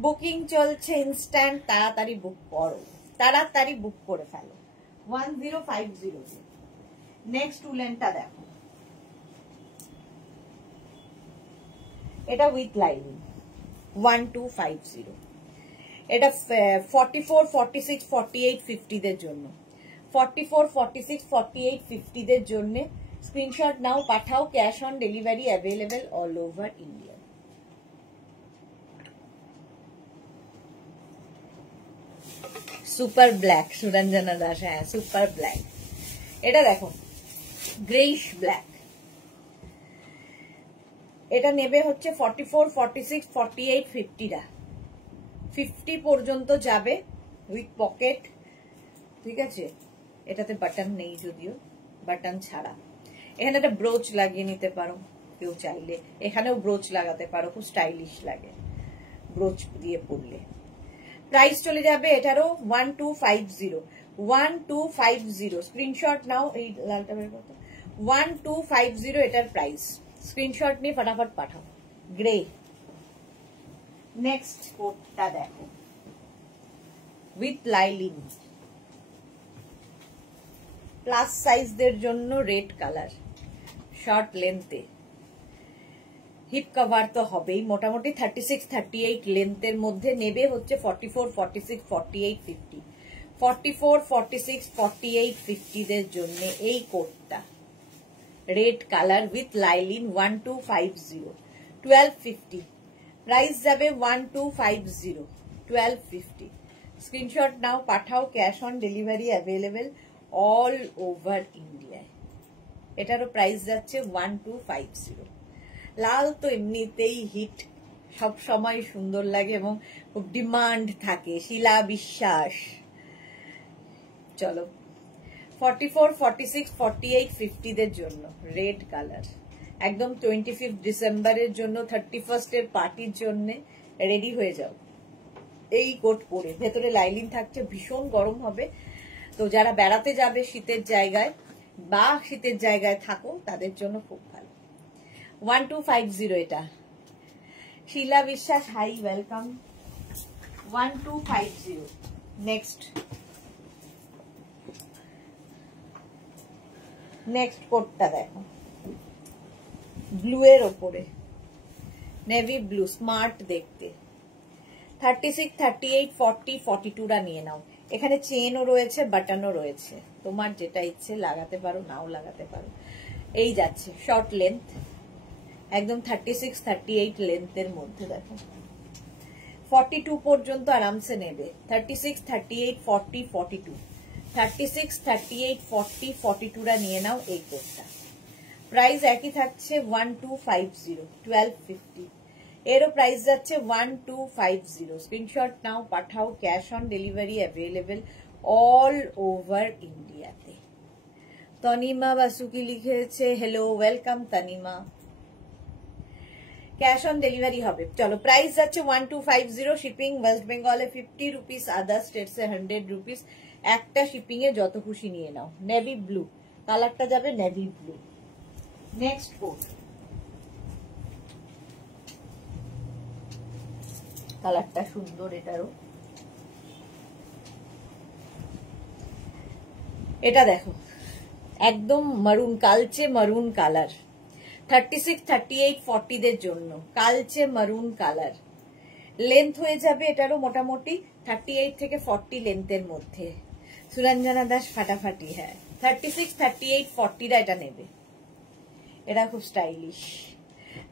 Booking চলছে ইনস্ট্যান্ট, তাড়াতাড়ি বুক করো, তাড়াতাড়ি বুক করে ফেলো। 1050। নেক্সট উলেনটা দেখো, এটা উইথ লাইনিং 1250। এটা 44, 46, 48, 50 দের জন্য। 44, 46, 48, 50 দের জন্য স্ক্রিনশট নাও, পাঠাও। Cash on delivery available all over India. Super black, Suranjana Das, হ্যাঁ সুপার ব্ল্যাক। এটা দেখো গ্রেইশ ব্ল্যাক। এটা নেবে হচ্ছে 44, 46, 48, 50 50 পর্যন্ত যাবে উইথ পকেট। ঠিক আছে, এটাতে বাটন নেই, যদিও বাটন ছাড়া। এখানে একটা ব্রোচ লাগিয়ে নিতে পারো কেউ চাইলে, এখানেও ব্রোচ লাগাতে পারো, খুব স্টাইলিশ লাগে ব্রোচ দিয়ে পরলে। প্রাইস চলে যাবে এটারও 1250, 1250। স্ক্রিনশট নাও, এই লালটা বের করতে, 1250 এটার প্রাইস। স্ক্রিনশট নিয়ে ফটাফট পাঠাও। গ্রে। নেক্সট কোটটা দেখো উইথ লাইলিন, প্লাস সাইজদের জন্য রেড কালার, শর্ট লেন্থে। হিপ কভার তো হবেই, মোটামুটি 36, 38 লেন্থের মধ্যে নেবে হচ্ছে 44, 46, 48, 50। 44, 46, 48, 50 দের জন্য এই কোটটা red colour with lining 1250, 1250। Price যাবে 1250, 1250। স্ক্রিনশট নাও, পাঠাও। Cash on delivery available all over ইন্ডিয়ায়। এটারও প্রাইস যাচ্ছে 1250। লাল তো এমনিতেই হিট, সব সময় সুন্দর লাগে এবং খুব ডিমান্ড থাকে। শিলা বিশ্বাস। চলো 44, 46, 48, 50 দের জন্য রেড কালার, একদম 25 ডিসেম্বরের জন্য, 31 এর পার্টির জন্য রেডি হয়ে যাও এই কোট পরে। ভেতরে লাইলিন থাকছে, ভীষণ গরম হবে। তো যারা বেড়াতে যাবে শীতের জায়গায় বা শীতের জায়গায় থাকো, তাদের জন্য খুব ভালো। 1250 এটা। শিলা বিশ্বাস, হাই ওয়েলকাম। 1250। নেক্সট কোটটা দেখো, ব্লু এর ওপরে, নেভি ব্লু, স্মার্ট দেখতে। 36, 38, 40, 42টা নিয়ে নাও। এখানে চেনও রয়েছে, বাটনও রয়েছে, তোমার যেটা ইচ্ছে লাগাতে পারো, নাও লাগাতে পারো। এই যাচ্ছে শর্ট লেন্থ, একদম 36, 38 লেন্থের মধ্যে। দেখো 42 পর্যন্ত আরামসে নেবে। 36, 38, 40, 42, 36, 38, 40, 42টা নিয়ে নাও এই কোটটা। প্রাইস একই থাকছে 1250, 1250। এরও প্রাইস যাচ্ছে 1250। স্ক্রিনশট নাও, পাঠাও। Cash on delivery available all over ইন্ডিয়াতে। তনিমা বাসুকি লিখেছে, hello welcome Tanima. Cash on delivery হবে। চলো প্রাইস যাচ্ছে 1250। শিপিং ওয়েস্ট বেঙ্গলে 50 রুপিস, আদার স্টেটসে 100 রুপিস। একটা শিপিং এ যত খুশি নিয়ে নাও। নেভি ব্লু কালারটা যাবে, নেভি ব্লু। নেক্সট কোট, কালারটা সুন্দর এটারও। এটা দেখো একদম মারুন, কালচে মারুন কালার। 36, 38, 40 দের জন্য কালচে মারুন কালার। লেন্থ হয়ে যাবে এটারও মোটামুটি 38 থেকে 40 লেন্থের মধ্যে। সুরঞ্জনা দাস ফাটাফাটি, হ্যাঁ 36, 38, 40টা এটা নেবে। এটা খুব স্টাইলিশ।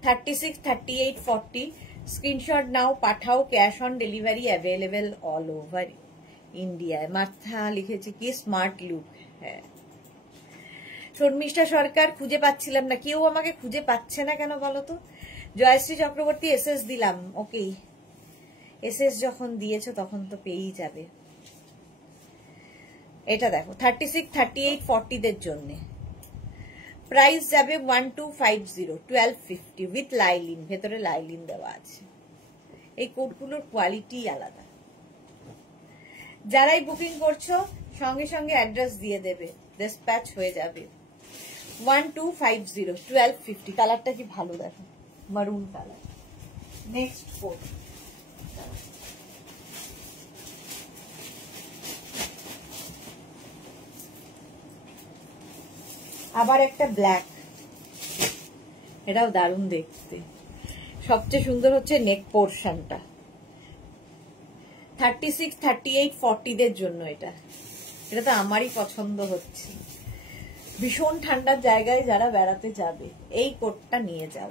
36, 38, 40 স্ক্রিনশট নাও, পাঠাও। Cash on delivery available all over ইন্ডিয়ায়। মাথা লিখেছে কি স্মার্ট লুক। হ্যাঁ, শর্মিষ্ঠা সরকার, খুঁজে পাচ্ছিলাম না, কেউ আমাকে খুঁজে পাচ্ছে না কেন বলো তো? জয়শ্রী চক্রবর্তী এসএস দিলাম, ওকে এসএস যখন দিয়েছো তখন তো পেয়েই যাবে। এটা দেখো 36, 38, 40 দের জন্য প্রাইস যাবে 1250, 1250 উইথ লাইলিন, ভেতরে লাইলিন দেওয়া আছে। এই কোটগুলোর কোয়ালিটি আলাদা। যারাই বুকিং করছো সঙ্গে সঙ্গে অ্যাড্রেস দিয়ে দেবে, ডিসপ্যাচ হয়ে যাবে। 1250, 1250। কালারটা কি ভালো দেখো, মারুন কালার। নেক্সট কোট, আবার একটা ব্ল্যাক, এটাও দারুণ দেখতে। সবচেয়ে সুন্দর হচ্ছে নেক পোর্শনটা। 36, 38, 40 দের জন্য এটা তো আমারই পছন্দ হচ্ছে। ভীষণ ঠান্ডার জায়গায় যারা বেড়াতে যাবে এই কোটটা নিয়ে যাও।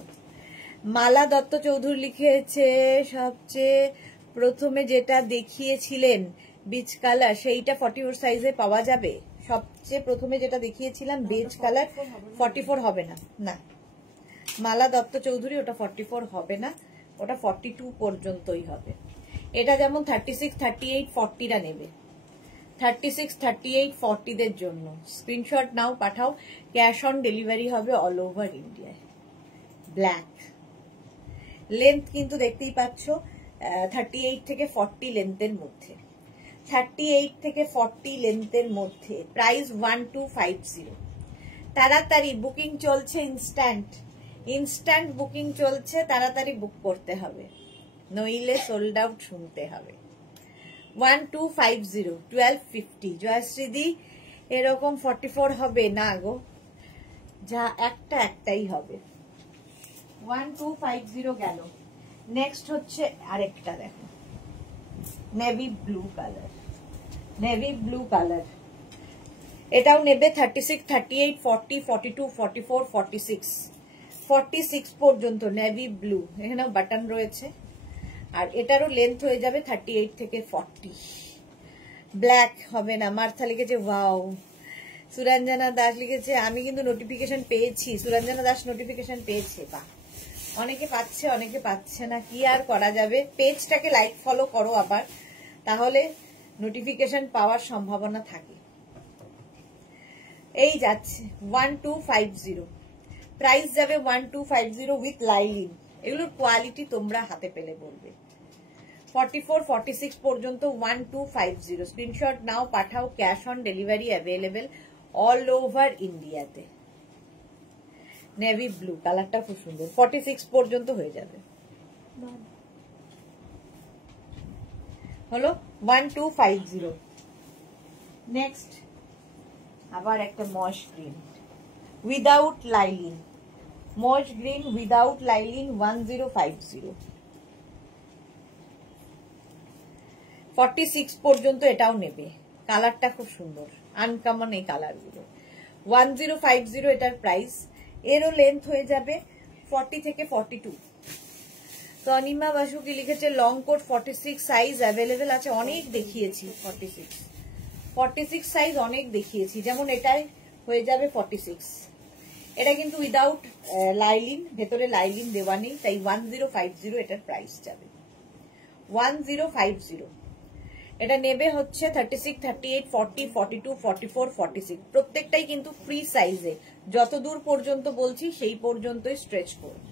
মালা দত্ত চৌধুরী লিখেছে সবচেয়ে প্রথমে যেটা দেখিয়েছিলেন বিচ কালার, সেইটা 44 সাইজে পাওয়া যাবে। সবচেয়ে প্রথমে যেটা দেখিয়েছিলাম বেজ কালার 44 হবে না। না, মালা দত্ত চৌধুরী ওটা 44 হবে না, ওটা 42 পর্যন্তই হবে। এটা যেমন 36, 38, 40টা নেবে। 36, 38, 40 দের জন্য স্ক্রিনশট নাও, পাঠাও। ক্যাশ অন ডেলিভারি হবে অল ওভার ইন্ডিয়ায়। ব্ল্যাক লেন্থ কিন্তু দেখতেই পাচ্ছ 38 থেকে 40 লেন্থের মধ্যে, 38 থেকে 40 লেন্থের মধ্যে। প্রাইস 1250। তাড়াতাড়ি বুকিং চলছে, ইনস্ট্যান্ট বুকিং চলছে, তাড়াতাড়ি বুক করতে হবে, নইলে সোল্ড আউট শুনতে হবে। 1250, 1250। জয়শ্রীদি এরকম 44 হবে না গো, যা একটাই হবে। 1250 গেল। নেক্সট হচ্ছে আরেকটা দেখো, navy blue colour, navy blue colour. এটাও নেবে 36, 38, 40, 42, 44, 46, 46 পর্যন্ত নেভি ব্লু। এখানেও বাটন রয়েছে, আর এটারও লেন্থ হয়ে যাবে 38 থেকে 40। ব্ল্যাক হবে না। মার্থা লিখেছে ওয়াও। সুরঞ্জনা দাস লিখেছে আমি কিন্তু নোটিফিকেশন পেয়েছি। সুরঞ্জনা দাস নোটিফিকেশন পেয়েছে, বা অনেকে পাচ্ছে অনেকে পাচ্ছে না, কি আর করা যাবে। পেজটাকে লাইক ফলো করো আবার, তাহলে নোটিফিকেশন পাওয়ার সম্ভাবনা থাকে। এই যাচ্ছে 1250, প্রাইস যাবে 1250 উইথ লাইলিন। এগুলোর কোয়ালিটি তোমরা হাতে পেলে বলবে। 44, 46 পর্যন্ত 1250। স্ক্রিনশট নাও, পাঠাও। Cash on delivery available all over ইন্ডিয়াতে। নেভি ব্লু কালারটা খুব সুন্দর, 46 পর্যন্ত হয়ে যাবে। হলো 1250। নেক্সট আবার একটা মশ গ্রিন উইদাউট লাইলিন, মশ গ্রিন উইদাউট লাইলিন 1050। 46 পর্যন্ত এটাও নেবে। কালারটা খুব সুন্দর, আনকমন এই কালারগুলো। 1050 এটার প্রাইস। এরও লেন্থ হয়ে যাবে 40 থেকে 42। তনিমা বাসু কি লিখেছে লং কোট 46 সাইজ অ্যাভেলেবেল আছে। অনেক দেখিয়েছি 46 সাইজ, অনেক দেখিয়েছি। যেমন এটাই হয়ে যাবে 46। এটা কিন্তু উইদাউট লাইলিন, ভেতরে লাইলিন দেওয়া নেই, তাই 1050 এটার প্রাইস যাবে। 1050। এটা নেবে হচ্ছে 36, 38, 40, 42, 44, 46। প্রত্যেকটাই কিন্তু ফ্রি সাইজে, যত দূর পর্যন্ত বলছি সেই পর্যন্তই স্ট্রেচ করুন।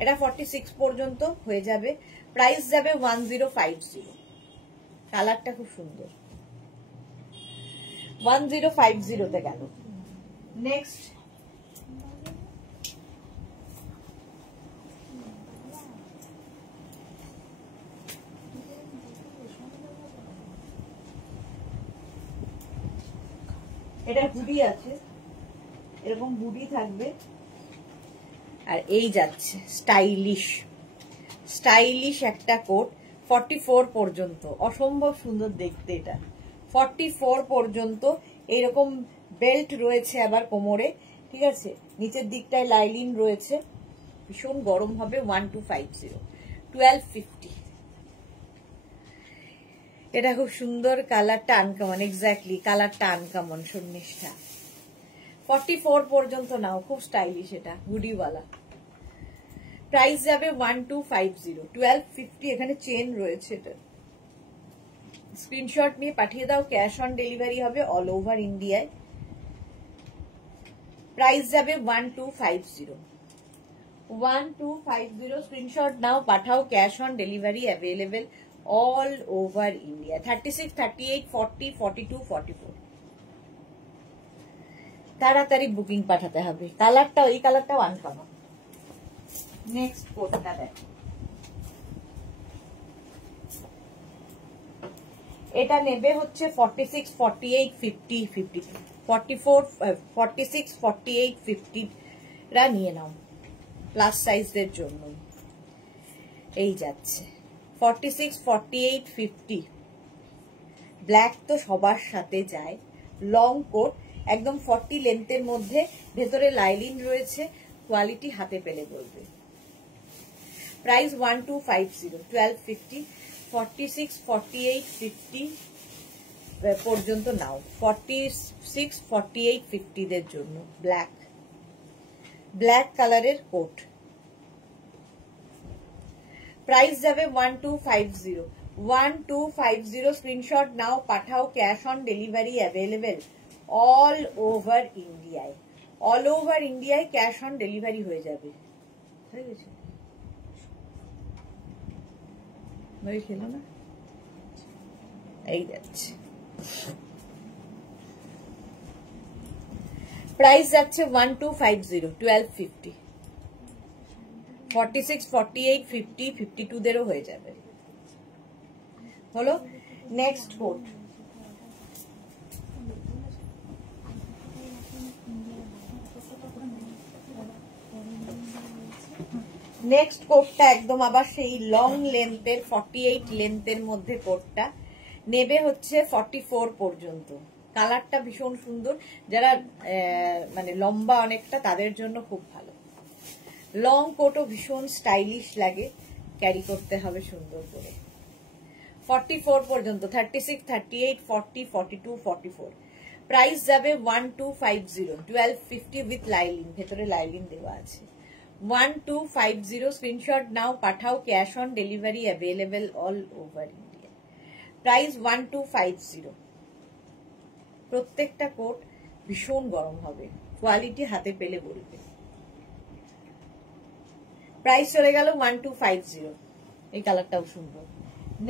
এটা 46 পর্যন্ত হয়ে যাবে। প্রাইস যাবে 1050। কালারটা খুব সুন্দর। 1050 তে গেল। নেক্সট এটা হুডি আছে, এরকম হুডি থাকবে। আর এই যাচ্ছে স্টাইলিশ একটা কোট 44 পর্যন্ত। অসম্ভব সুন্দর দেখতে এটা। 44 পর্যন্ত এইরকম বেল্ট রয়েছে আবার কোমরে, ঠিক আছে। নিচের দিকটায় লাইলিন রয়েছে। ভীষণ গরম হবে। 1250, 1250। এটা খুব সুন্দর, কালারটা আনকমন। এক্স্যাক্টলি কালারটা আনকমন, সন্নিষ্ঠা। 44 পর্যন্ত নাও, খুব স্টাইলিশ এটা, হুডিওয়ালা। প্রাইস যাবে 1250, 1250। এখানে চেন রয়েছে, এটা স্ক্রিনশট নিয়ে পাঠিয়ে দাও, ক্যাশ অন ডেলিভারি হবে অল ওভার ইন্ডিয়ায়। প্রাইস যাবে 1250, 1250। স্ক্রিনশট নাও, পাঠাও, cash on delivery available all over India. 36, 38, 40, 42, 44। তাড়াতাড়ি বুকিং পাঠাতে হবে। কালারটা, এই কালারটাও আনকমন। নেক্সট কোডটা দেখো, এটা নেবে হচ্ছে 46, 48, 50, 52, 44, 46, 48, 50 রা নিয়ে নাও, প্লাস সাইজের জন্য। এই যাচ্ছে 46, 48, 50। ব্ল্যাক তো সবার সাথে যায়। লং কোট, একদম 40 লেন্থের মধ্যে, ভেতরে লাইলিন রয়েছে। কোয়ালিটি হাতে পেলে বলবে। প্রাইস 1250, 1250। 46, 48, 50 পর্যন্ত নাও। 46, 48, 50 দের জন্য ব্ল্যাক, ব্ল্যাক কালারের কোট। প্রাইস যাবে 1250, 1250। স্ক্রিনশট নাও, পাঠাও, cash on delivery available all over ইন্ডিয়ায়। অল ওভার ইন্ডিয়ায় ক্যাশ অন ডেলিভারি হয়ে যাবে। হয়ে গেছে, খেলো না, এই যাচ্ছে। প্রাইস যাচ্ছে 1250, 1250। 46, 48, 50, 52 দেরও হয়ে যাবে। হলো। নেক্সট কোড, নেক্সট কোটটা একদম আবার সেই লং লেন্থের 48 লেন্থের মধ্যে কোটটা নেবে হচ্ছে 44 পর্যন্ত। কালারটা ভীষণ সুন্দর, যারা মানে লম্বা অনেকটা তাদের জন্য খুব ভালো। লং কোটও ভীষণ স্টাইলিশ লাগে, ক্যারি করতে হবে সুন্দর করে। 44 পর্যন্ত, 36, 38, 40, 42, 44। প্রাইস যাবে 1250, 1250 উইথ লাইলিন, ভেতরে লাইলিন দেওয়া আছে। 1250। স্ক্রিনশট নাও, পাঠাও, cash on delivery available all over India. Price 1250। প্রত্যেকটা কোট ভীষণ গরম হবে, কোয়ালিটি হাতে পেলে বলবে। প্রাইস চলে গেল 1250। এই কালারটাও সুন্দর।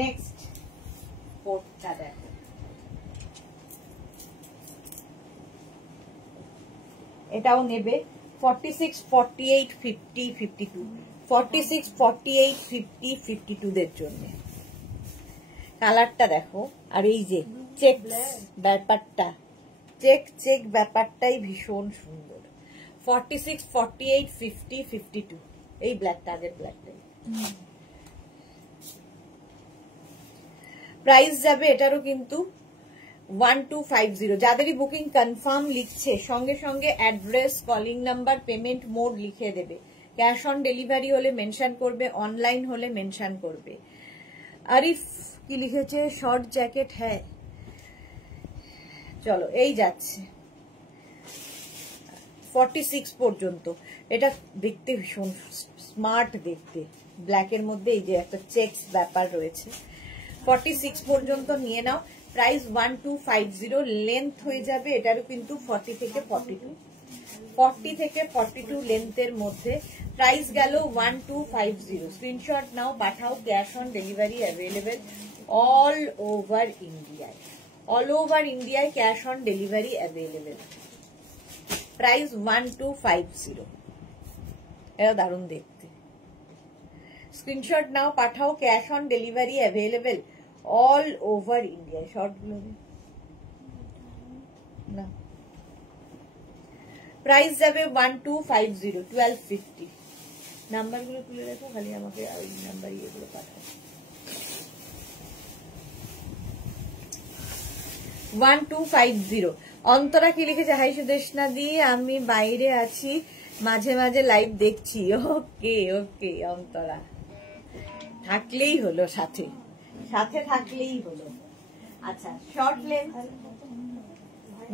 নেক্সট কোটটা দেখো, এটাও নেবে 46, 48, 50, 52। 46, 48, 50, 52 দের জন্য। কালারটা দেখো, আর এই যে চেক ব্যাপারটা, চেক চেক ব্যাপারটাই ভীষণ সুন্দর। 46, 48, 50, 52। এই ব্ল্যাকটা, আগের ব্ল্যাকটাই। প্রাইস যাবে এটারও কিন্তু 1250। যাদেরই বুকিং কনফার্ম লিখছে সঙ্গে সঙ্গে address, calling number, payment mode লিখে দেবে। ক্যাশ অন ডেলিভারি হলে মেনশন করবে, অনলাইন হলে মেনশন করবে। আরিফ কি লিখেছে, শর্ট জ্যাকেট হ্যাঁ। চলো, এই যাচ্ছে 46 পর্যন্ত। এটা দেখতে ভীষণ স্মার্ট দেখতে, ব্ল্যাকের মধ্যে এই যে একটা চেকস ব্যাপার রয়েছে। 46 পর্যন্ত নিয়ে নাও। প্রাইস 1250। লেন্থ হয়ে যাবে এটারও কিন্তু 40 থেকে 42, 40 থেকে 42 লেন্থের মধ্যে। প্রাইস গেল 1250। স্ক্রিনশট নাও, পাঠাও, cash on delivery available all over ইন্ডিয়ায়। অল ওভার ইন্ডিয়ায় cash on delivery available. Price 1250। এটা দারুণ দেখতে। স্ক্রিনশট নাও, পাঠাও, cash on delivery available all over India. Short গুলো না, প্রাইস যাবে 1250, 1250। নাম্বারগুলো তুলে রেখো, খালি আমাকে ওই নাম্বার এগুলো পাঠাও। 1250। অন্তরা কি লিখেছে, হাই সুদেশনা দি, আমি বাইরে আছি, মাঝে মাঝে লাইভ দেখছি। ওকে ওকে অন্তরা, থাকলেই হলো, সাথে সাথে থাকলেই হলো। আচ্ছা, শর্ট লেন্থ।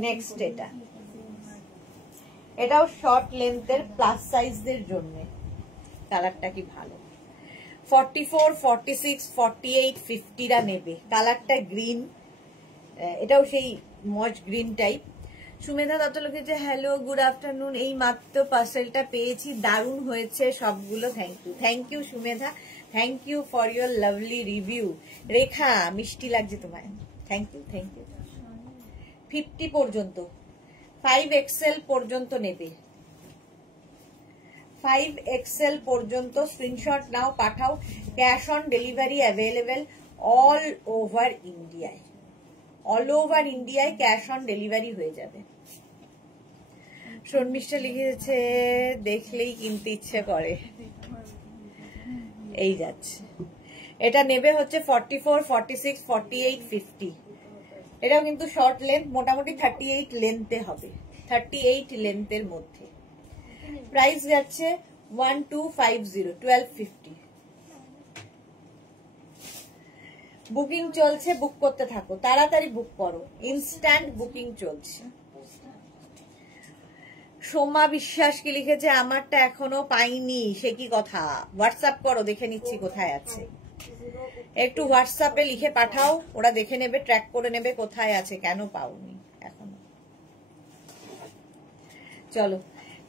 নেক্সট এটাও শর্ট লেন্থের প্লাস সাইজদের জন্য। কালারটা কি ভালো। 44, 46, 48, 50 নেবে। কালারটা গ্রিন, এটাও সেই মজ গ্রিন টাইপ। সুমেধা দত্ত লিখেছে হ্যালো গুড আফটারনুন, এই মাত্র পার্সেলটা পেয়েছি, দারুণ হয়েছে সবগুলো। Thank you Sumedha, thank you for your lovely review. Rekha মিষ্টি লাগছে তোমায়, থ্যাংক ইউ। 50 পর্যন্ত, 5XL পর্যন্ত নেবে, 5XL পর্যন্ত স্ক্রিনশট নাও, পাঠাও। Cash on delivery available all over ইন্ডিয়ায়, অল ওভার ইন্ডিয়ায় ক্যাশ অন ডেলিভারি হয়ে যাবে। শর্মিষ্ঠা লিখেছে দেখলেই কিনতে ইচ্ছে করে, এই যাচ্ছে। এটা নেবে হচ্ছে 44, 46, 48, 50। এটাও কিন্তু শর্ট লেন্থ, মোটামুটি 38 লেন্থে হবে, 38 লেন্থের মধ্যে। প্রাইস যাচ্ছে 1250, 1250। বুকিং চলছে, বুক করতে থাকো, তাড়াতাড়ি বুক করো, ইনস্ট্যান্ট বুকিং চলছে। সোমা বিশ্বাস কি লিখেছে আমারটা এখনো পাইনি, সে কি কথা? হোয়াটসঅ্যাপ করো, দেখে নিচ্ছি কোথায় আছে। একটু হোয়াটসঅ্যাপে লিখে পাঠাও, ওরা দেখে নেবে, ট্র্যাক করে নেবে কোথায় আছে, কেন পাওনি এখনো। চলো,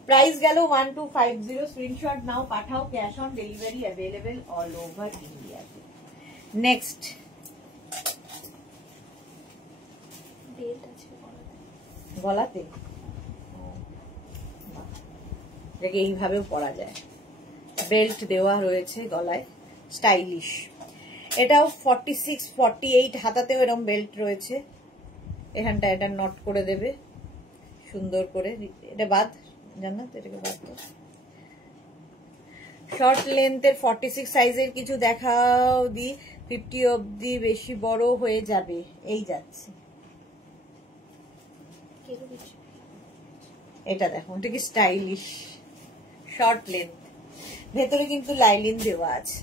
প্রাইস গেল 1250, স্ক্রিনশট নাও, পাঠাও। Cash on delivery available all over India. Next গলাতে, এইভাবেও পরা যায়, বেল্ট দেওয়া রয়েছে গলায়, স্টাইলিশ। এটাও 46, 48, হাতাতেও এরকম বেল্ট রয়েছে, এখানটা এটা নট করে দেবে সুন্দর করে। এটা বাদ, জানো তো, এটাকে বাদ দাও। শর্ট লেন্থের 46 সাইজের কিছু দেখাও দি, 50 অবধি বেশি বড় হয়ে যাবে, এই যাচ্ছে। এটা দেখো, এটা কি স্টাইলিশ শর্ট লেন্থ, ভেতরে কিন্তু লাইলিন দেওয়া আছে।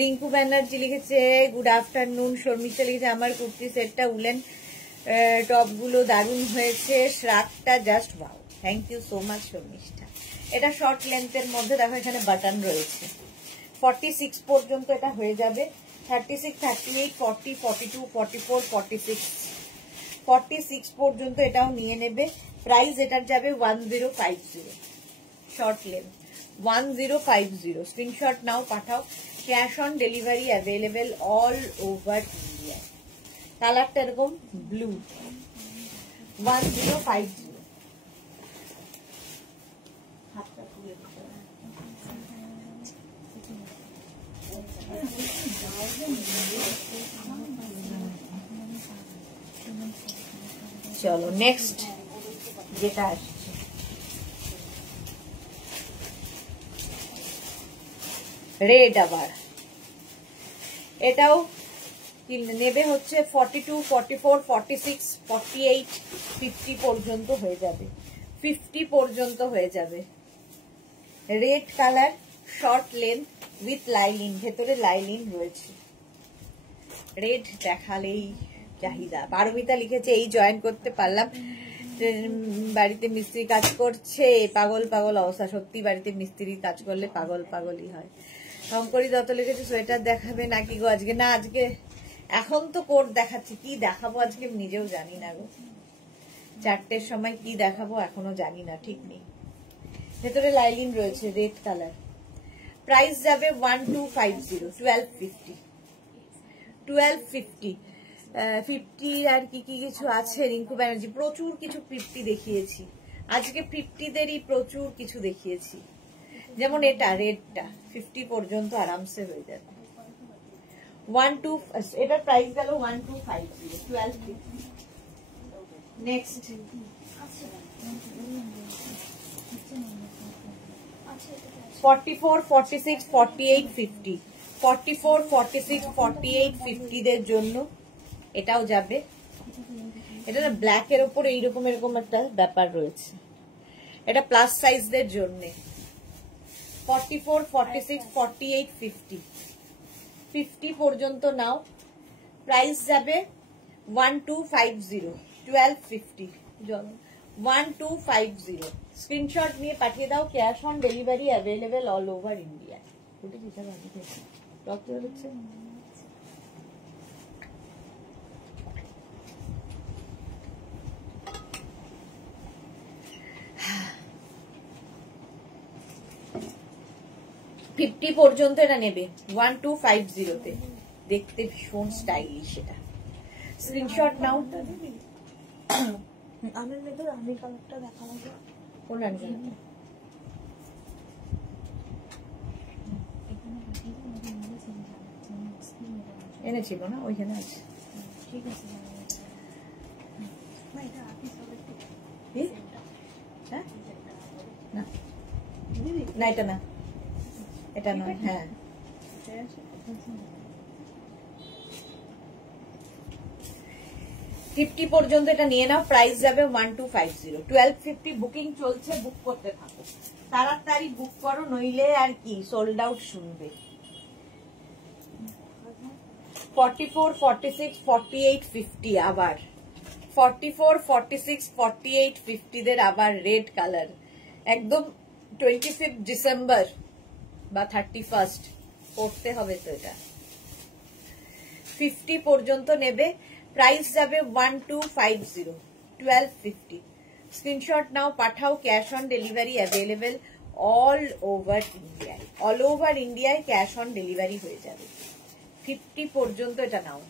রিঙ্কু ব্যানার্জি লিখেছে গুড আফটারনুন। শর্মিষ্ঠা লিখেছে আমার কুর্তি সেটটা উলেন টপ গুলো দারুণ হয়েছে, শ্রাকটা just wow. Thank you so much Sharmistha. এটা শর্ট লেন্থের মধ্যে দেখো এখানে বাটন রয়েছে। 46 পর্যন্ত এটা হয়ে যাবে, 36, 38, 40, 42, 44, 46, 46 পর্যন্ত এটাও নিয়ে নেবে। প্রাইস এটার যাবে 1050, শর্ট লেন্থ 1050। স্ক্রিনশট নাও, পাঠাও। Cash on delivery available all over India. কালারটা এরকম ব্লু, 1050। চলো নেক্সট যেটা আসছে, রেড। আবার এটাও নেবে হচ্ছে 42, 44, 46, 48, 50 পর্যন্ত হয়ে যাবে, 50 পর্যন্ত হয়ে যাবে। Red colour, short length with lining, ভেতরে লাইলিন রয়েছে। রেড দেখালেই চাহিদা। পারমিতা লিখেছে এই জয়েন করতে পারলাম, বাড়িতে মিস্ত্রি কাজ করছে, পাগল পাগল অবস্থা। সত্যি বাড়িতে মিস্ত্রি কাজ করলে পাগল পাগলই হয়। শঙ্করী দত্ত লিখেছে সোয়েটার দেখাবে নাকি গো আজকে? না, আজকে এখন তো কোট দেখাচ্ছি, কি দেখাবো আজকে নিজেও জানি না গো। 4টের সময় কি দেখাবো এখনো জানি না, ঠিক নেই। ভেতরে লাইলিন রয়েছে, রেড কালার। প্রাইস যাবে 1250, 1250, 1250। 50 আর কি কি কিছু আছে রিঙ্কু ব্যানার্জি? প্রচুর কিছু 50 দেখিয়েছি আজকে, 50দেরই প্রচুর কিছু দেখিয়েছি। যেমন এটা রেডটা 50 পর্যন্ত আরামসে হয়ে যাবে। 12, এটার প্রাইস গেল 1250, 1250। নেক্সট 44, 46, 48, 50, 44, 46, 48, 50 দের জন্য এটাও যাবে। এটা না ব্ল্যাক এর উপর এইরকম এরকম একটা ব্যাপার রয়েছে, এটা প্লাস সাইজদের জন্য। 44, 46, 48, 50, 50 পর্যন্ত নাও। প্রাইস যাবে 1250, 1250। 1250 স্ক্রিনশট নিয়ে পাঠিয়ে দাও। Cash on delivery available all over India. Fifty পর্যন্ত এটা নেবে 1250-তে। দেখতে ভীষণ স্টাইলিশ এটা। স্ক্রিনশট নাও। আমি নেবে রানী কালারটা দেখাবো। কোন রানী কালারটা? এনেছিল না, ওইখানে আছে। ঠিক আছে না এটা না, এটা নয়। হ্যাঁ 50 পর্যন্ত এটা নিয়ে নাও। প্রাইস যাবে 1250। 1250 বুকিং চলছে, বুক করতে থাকো, তাড়াতাড়ি বুক করো, নইলে আর কি সোল্ড আউট শুনবে। 44, 46, 48, 50 আবার 44, 46, 48, 50 দের আবার রেড কালার। একদম 25 ডিসেম্বর বা 31 পড়তে হবে তো এটা। 50 পর্যন্ত নেবে। প্রাইস যাবে 1250, 1250। স্ক্রিনশট নাও, পাঠাও। Cash on delivery available all over ইন্ডিয়ায়। অল ওভার ইন্ডিয়ায় ক্যাশ অন ডেলিভারি হয়ে যাবে। 50 পর্যন্ত এটা নাও।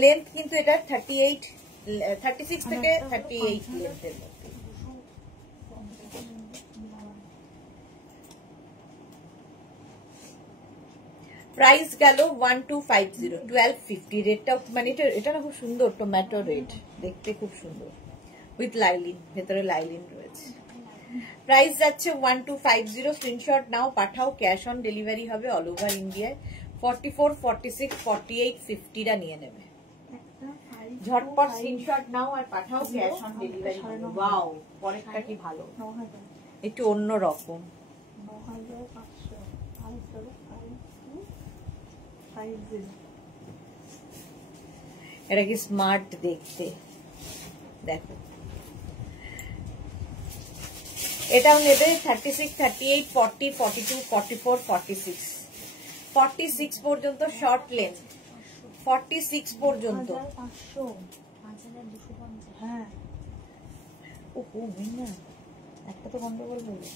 লেন্থ কিন্তু এটা 36 থেকে 38 লেন্থের মধ্যে। প্রাইস গেল 1250, 1250। রেডটাও মানে এটা না খুব সুন্দর, টমেটো রেড, দেখতে খুব সুন্দর, উইথ লাইলিন, ভেতরে লাইলিন রয়েছে। প্রাইস যাচ্ছে 1250। স্ক্রিনশট নাও, পাঠাও। ক্যাশ অন ডেলিভারি হবে অল ওভার ইন্ডিয়ায়। 44, 46, 48, 50টা নিয়ে নেবে। ঝটপট স্ক্রিনশট নাও আর পাঠাও। Cash on delivery. ওয়াও, পরেরটা কি ভালো, একটু অন্য রকম। এটা কি স্মার্ট দেখতে, দেখো। এটাও নেবে 36, 38, 40, 42, 44, 46। 46 পর্যন্ত শর্ট লেন্থ, 46 পর্যন্ত। হ্যাঁ ওহো মিনা, একটা তো গন্ডগোল হলো,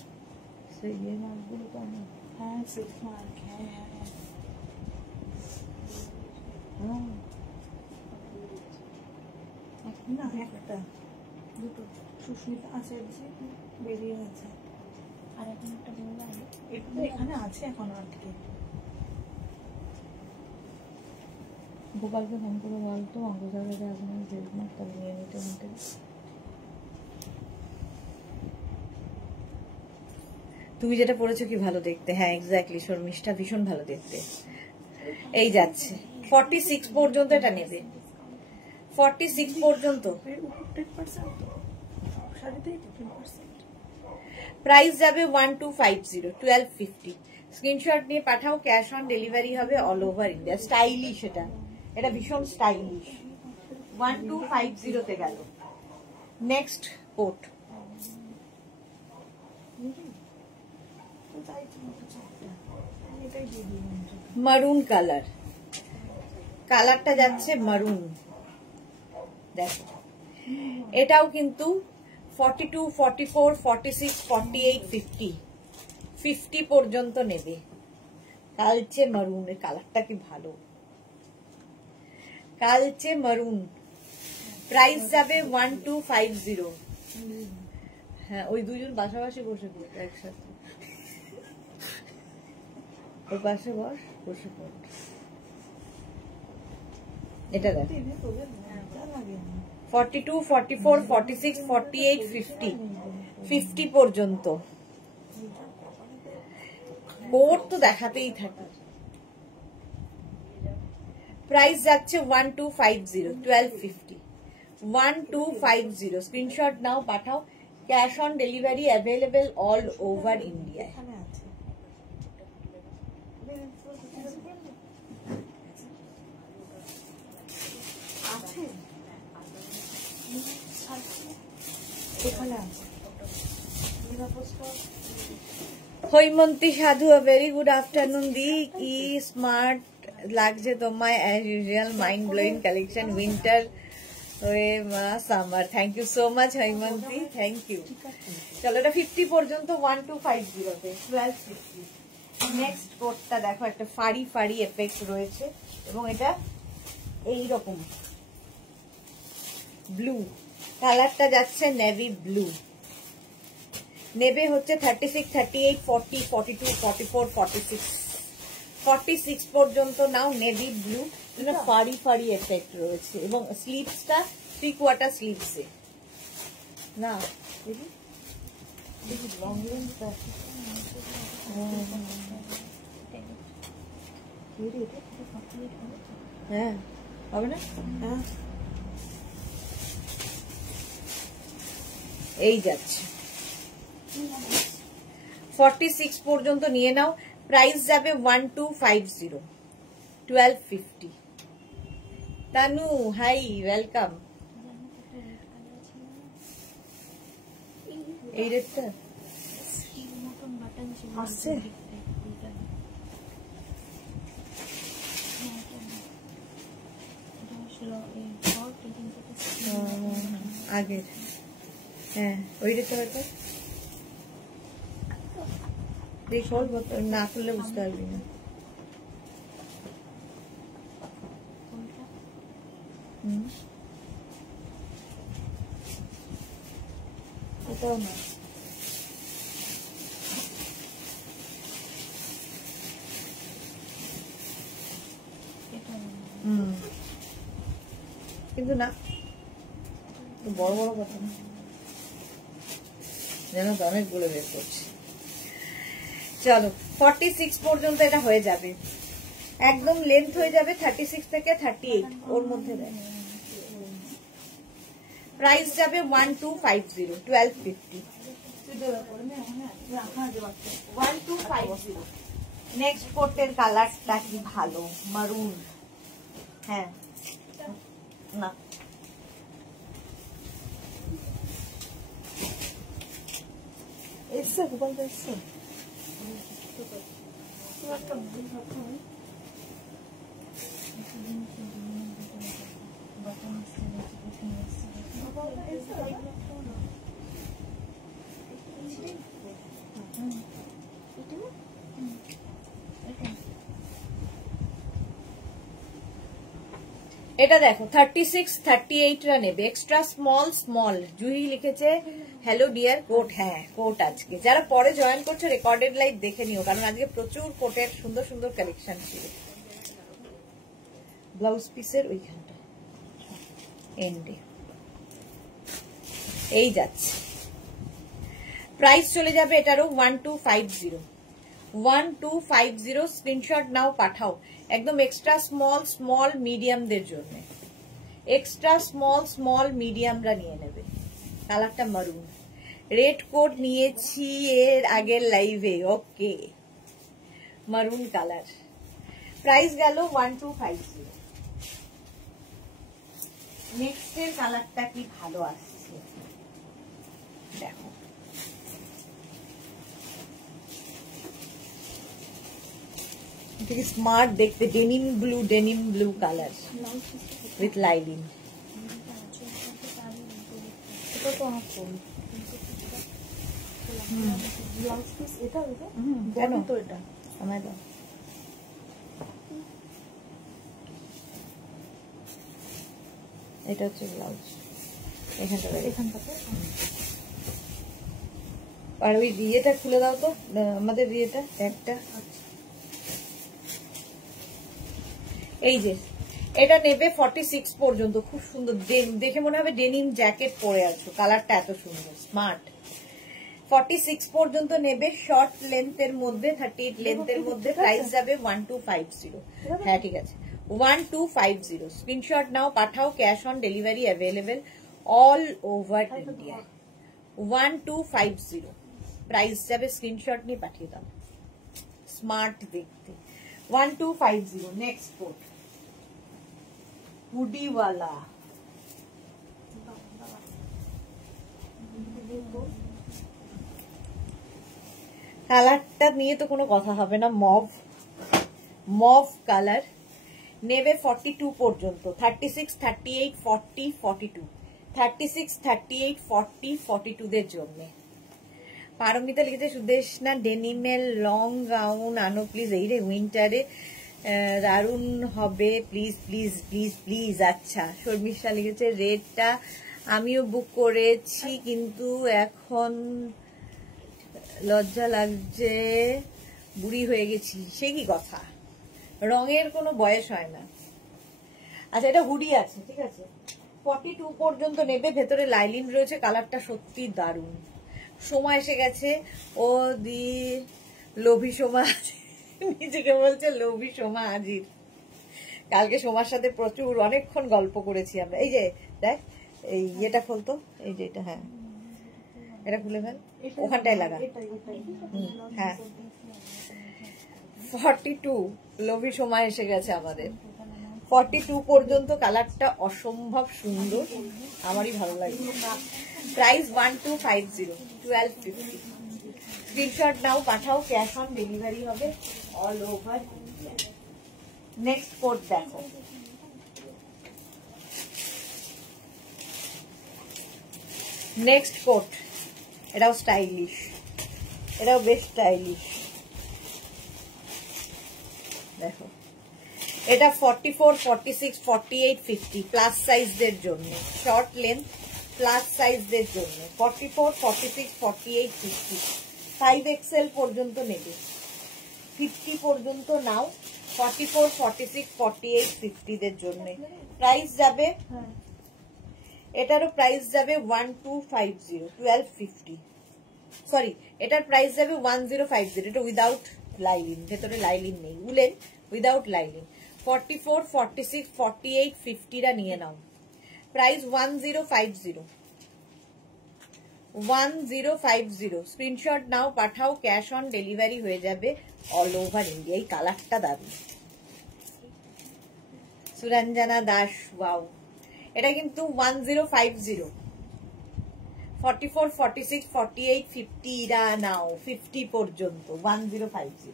সেই মাছগুলো তো আমি। হ্যাঁ সিল্ক মার্ক। হ্যাঁ হ্যাঁ না, একটা দুটো সুস্মিতা আছে, বেরিয়ে আছে। আর এখন একটা বলবো, এটা তো এখানে আছে এখন আটকে। গোপালকে ফোন করে বলতো অঙ্কজাগাতে আসবে, তাহলে নিয়ে নিতে হতে। তুমি যেটা পড়েছো কি ভালো দেখতে। হ্যাঁ এক্স্যাক্টলি, শর্মিষ্ঠা ভীষণ ভালো দেখতে। এই যাচ্ছে 46 পর্যন্ত এটা নেবে। 46 পর্যন্ত। প্রাইস যাবে 1250, 1250। স্ক্রিনশট নিয়ে পাঠাও। ক্যাশ অন ডেলিভারি হবে অল ওভার ইন্ডিয়া। স্টাইলিশ এটা, এটা ভীষণ স্টাইলিশ। 1250 তে গেল। Next coat maroon colour. কালারটা যাচ্ছে মারুন, দেখো। এটাও কিন্তু 42, 44, 46, 48, 50, 50 পর্যন্ত নেবে। কালচে মারুন, এর কালারটা কি ভালো, কালচে মারুন। প্রাইস যাবে 1250। হ্যাঁ ওই দুজন পাশাপাশি বসে পড়বে একসাথে। ওই পাশে বস, বসে পড়। এটা দেখ 42, 44, 46, 48, 50, 50 পর্যন্ত। কোট তো দেখাতেই থাকে। প্রাইস যাচ্ছে 1250, 1250, 1250। স্ক্রিনশট নাও, পাঠাও। Cash on delivery available all over India. এখানে আছে হৈমন্তী সাধু, ভেরি গুড আফটারনুন দি। কি স্মার্ট লাগছে তোমায়, as usual mind blowing collection, winter হয়ে মা summer. Thank you so much Haimanti, thank you. চলো এটা 50 পর্যন্ত 1250 তে 1250। নেক্সট কোটটা দেখো, একটা ফাড়ি ফাড়ি এফেক্ট রয়েছে এবং এটা এইরকম ব্লু কালারটা যাচ্ছে, নেভি ব্লু। নেবে হচ্ছে 36, 38, 40, 42, 44, 46, 46 পর্যন্ত নাও। নেভি ব্লু, ফাড়ি ফাড়ি এফেক্ট রয়েছে এবং স্লিভসটা 3/4 স্লিভসে না, লং লেন্থটা হ্যাঁ হবে না। হ্যাঁ এই যাচ্ছে 46 পর্যন্ত নিয়ে নাও। প্রাইস যাবে 1250, 1250। Tanu hi, welcome. এই রেটটা আসছে আগের, হ্যাঁ ওই রেটটা হয়তো দেখো, না করলে বুঝতে পারবি না। এটাও না, কিন্তু না, বড় বড় কথা না, যেন তো অনেকগুলো বের করছে। চলো 46 পর্যন্ত এটা হয়ে যাবে, একদম লেন্থ হয়ে যাবে 36 থেকে 38 ওর মধ্যে দেয়। প্রাইস যাবে 1250, 1250, 1250। নেক্সট কোটের কালারটা কি ভালো, মারুন। হ্যাঁ না এসছে গোপাল এসছে এটা দেখো 36, 38 রা নেবে, এক্সট্রা স্মল স্মল। জুহি লিখেছে হ্যালো ডিয়ার কোট। হ্যাঁ কোট আজকে যারা পরে জয়েন করছো রেকর্ডেড লাইভ দেখে নিও, কারণ আজকে প্রচুর কোটের সুন্দর সুন্দর কালেকশন ছিল। ব্লাউজ পিসের ওইখানটা এন্ডে এই যাচ্ছে। প্রাইস চলে যাবে এটারও 1250, 1250। স্ক্রিনশট নাও, পাঠাও। একদম এক্সট্রা স্মল স্মল মিডিয়ামদের জন্য, এক্সট্রা স্মল স্মল মিডিয়ামরা নিয়ে নেবে। কালারটা মারুন, রেড কোড নিয়েছি এর আগের লাইভে। ওকে, মারুন কালার। প্রাইস গেল 1250। নেক্সট এর কালারটা কি ভালো আসছে দেখো, স্মার্ট দেখতে, denim blue colour with lining. এটা তো আমার ফোন ব্লাউজ পিস, এটা কেন তো এটা আমায় দাও। এটা হচ্ছে ব্লাউজ, এখানটাতে আর ওই ইয়েটা খুলে দাও তো, আমাদের ইয়েটা একটা। এই যে এটা নেবে 46 পর্যন্ত, খুব সুন্দর, দেখে মনে হবে ডেনিম জ্যাকেট পরে আছো, কালারটা এত সুন্দর স্মার্ট। 46 পর্যন্ত নেবে, শর্ট লেন্থের মধ্যে, 38 লেন্থের মধ্যে। প্রাইস যাবে 1250। হ্যাঁ ঠিক আছে, 1250। স্ক্রিনশট নাও, পাঠাও। Cash on delivery available all over India. 1250 price যাবে, স্ক্রিনশট নিয়ে পাঠিয়ে দাও। স্মার্ট দেখতে 1250। নেক্সট কোট হুডিওয়ালা, কালারটা নিয়ে তো কোনো কথা হবে না, মভ কালার নেবে 42 পর্যন্ত, 36, 38, 40, 42, 36, 38, 40, 42 দের জন্য। পারমিতা লিখেছে সুদেশনা ডেনিমের লং গাউন আনো প্লিজ, এই রে উইন্টারে দারুণ হবে, প্লিজ প্লিজ প্লিজ প্লিজ। আচ্ছা, শর্মিষ্ঠা লিখেছে রেডটা আমিও বুক করেছি কিন্তু এখন লজ্জা লাগছে, বুড়ি হয়ে গেছি। সে কি কথা, রঙের কোনো বয়স হয় না। আচ্ছা, এটা হুডি আছে, ঠিক আছে, 42 পর্যন্ত নেবে, ভেতরে লাইলিন রয়েছে, কালারটা সত্যি দারুণ। সময় এসে গেছে, ও দি লোভী সোমা নিজেকে বলছে লোভী সোমা হাজির। কালকে সোমার সাথে প্রচুর অনেকক্ষণ গল্প করেছি আমরা। এই যে দেখ, এই এটা খুলতো, এই যে এটা, হ্যাঁ এটা খুলে ফেল, ওখানটায় লাগা। হ্যাঁ, 42 লোভী সময় এসে গেছে আমাদের। 42 পর্যন্ত কালারটা অসম্ভব সুন্দর, আমারই ভালো লাগে। প্রাইস 1250, 1250। স্ক্রিনশট নাও, পাঠাও, ক্যাশ অন ডেলিভারি হবে all over India. Next coat দেখো, নেক্সট কোট, এটাও স্টাইলিশ, এটাও বেশ স্টাইলিশ। দেখো, এটা 44, 46, 48, 50 প্লাস সাইজদের জন্য, শর্ট লেন্থ প্লাস সাইজদের জন্য। 44, 46, 48, 50 5XL পর্যন্ত নেবে, 50 পর্যন্ত নাও। 44, 46, 48, 50 দের জন্য প্রাইস যাবে, এটারও প্রাইস যাবে 1250, 1250। সরি, এটার প্রাইস যাবে 1050, এটা উইদাউট লাইলিন, ভেতরে লাইলিন নেই, উলেন উইদাউট লাইলিন। 44, 46, 48, 50টা নিয়ে নাও, প্রাইস 1050, 1050। স্ক্রিনশট নাও, পাঠাও, ক্যাশ অন ডেলিভারি হয়ে যাবে অল ওভার ইন্ডিয়া। এই কালারটা দারুণ। সুরঞ্জনা দাস, ওয়াও, এটা কিন্তু 1050। 44, 46, 48, 50 রা নাও, 50 পর্যন্ত 1050।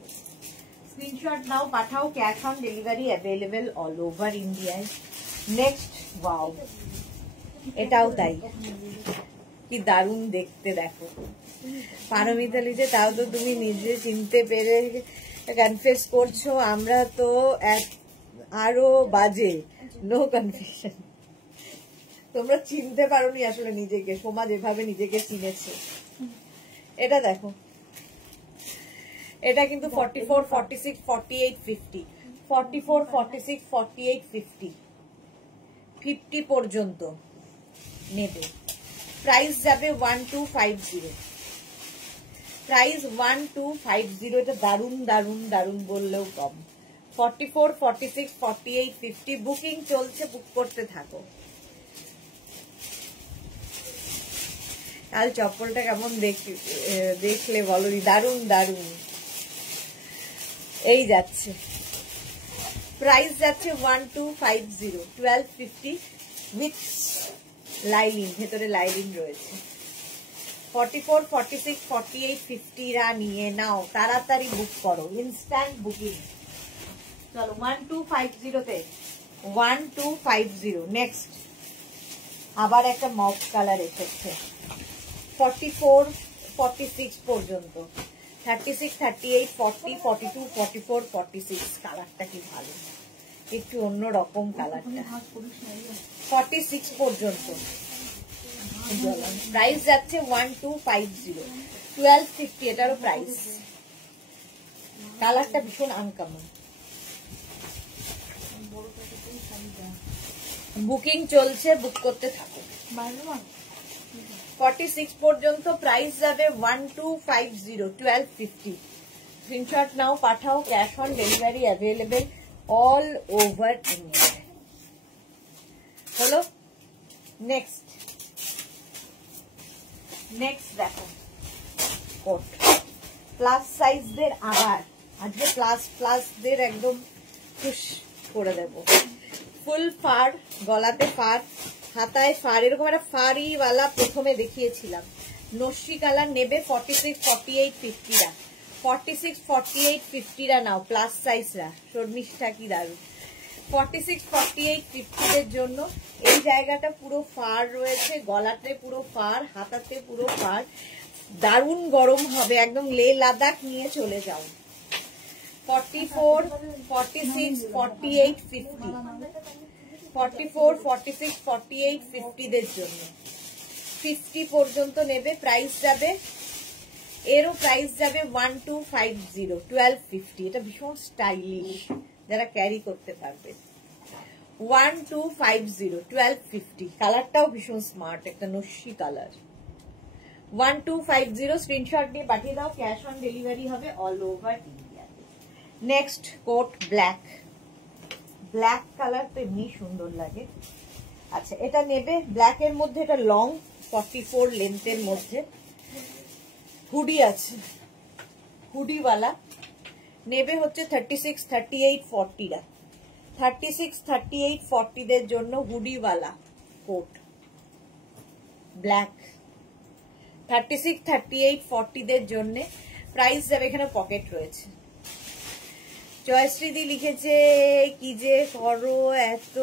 স্ক্রিনশট নাও, পাঠাও, cash on delivery available all over ইন্ডিয়ায়। নেক্সট, ওয়াও, এটাও তাই, কি দারুণ দেখতে। দেখো, পারমিতা লিখে তাও তো তুমি নিজে চিনতে পেরে কনফেস করছো, আমরা তো আরো বাজে, নো কনফিউশন। তোমরা চিনতে পারোনি আসলে নিজেকে, সমাজ এভাবে নিজেকে চিনেছে। এটা দেখো, এটা কিন্তু 44, 46, 48, 50, 44, 46, 48, 50, 50 পর্যন্ত নেবে। প্রাইস যাবে 1250, প্রাইস 1250। এটা দারুণ দারুণ দারুণ বললেও কম। 44, 46, 48, 50 বুকিং চলছে, বুক করতে থাকো। কাল চপ্পলটা কেমন দেখলে বলো, দারুণ দারুণ। এই যাচ্ছে, প্রাইস যাচ্ছে 1250, 1250 উইথ লাইলিন, ভেতরে লাইলিন রয়েছে। 44, 46, 48, 50 রা নিয়ে নাও, তাড়াতাড়ি বুক করো, ইনস্ট্যান্ট বুকিং। চলো 1250 তে, 1250। নেক্সট আবার একটা মফ কালার এসেছে, 44, 46 পর্যন্ত, 36, 38, 40, 42, 44, 46 কালারটা কি ভালো, একটু অন্যরকম কালারটা। 46 পর্যন্ত প্রাইস যাচ্ছে 1250, 1250 এটারও প্রাইস। কালারটা ভীষণ আনকমন। বুকিং চলছে, বুক করতে থাকো। 46 পর্যন্ত প্রাইস যাবে 1250, 1250। স্ক্রিনশট নাও, পাঠাও, cash on delivery available all over India. হলো, নেক্সট দেখো, কোট প্লাস সাইজদের। আবার আজকে প্লাসদের একদম খুশ করে দেব। ফুল ফার, গলাতে ফার, হাতায় ফার, এরকম একটা ফারিওয়ালা প্রথমে দেখিয়েছিলাম। নস্যি কালার নেবে 46, 48, 50 রা। 46, 48, 50রা নাও, প্লাস সাইজরা শর্মিষ্ঠা কি দারুন। 46, 48, 50 এর জন্য এই জায়গাটা পুরো ফার রয়েছে, গলাতে পুরো ফার, হাতাতে পুরো ফার, দারুণ গরম হবে, একদম লে লাদাখ নিয়ে চলে যাও। 44, 46, 48, 50, 44, 46, 48, 50 দের জন্য 50 পর্যন্ত নেবে, প্রাইস যাবে, এরও প্রাইস যাবে 1250, 1250। এটা ভীষণ স্টাইলিশ, যারা ক্যারি করতে পারবে। 1250, 1250। কালারটাও ভীষণ স্মার্ট, একটা নস্যি কালার। 1250 স্ক্রিনশট নিয়ে পাঠিয়ে দাও, ক্যাশ অন ডেলিভারি হবে অল ওভার ইন্ডিয়াতে। Next coat black, black colour তো এমনি সুন্দর লাগে। আচ্ছা, এটা নেবে ব্ল্যাক এর মধ্যে, এটা লং 44 লেন্থের মধ্যে, হুডি আছে, হুডিওয়ালা নেবে হচ্ছে 36, 38, 40রা, 36, 38, 40 দের জন্য হুডিওয়ালা কোট ব্ল্যাক। 36, 38, 40 দের জন্য প্রাইস যাবে, এখানে পকেট রয়েছে। জয়শ্রীদি লিখেছে কি যে করো এত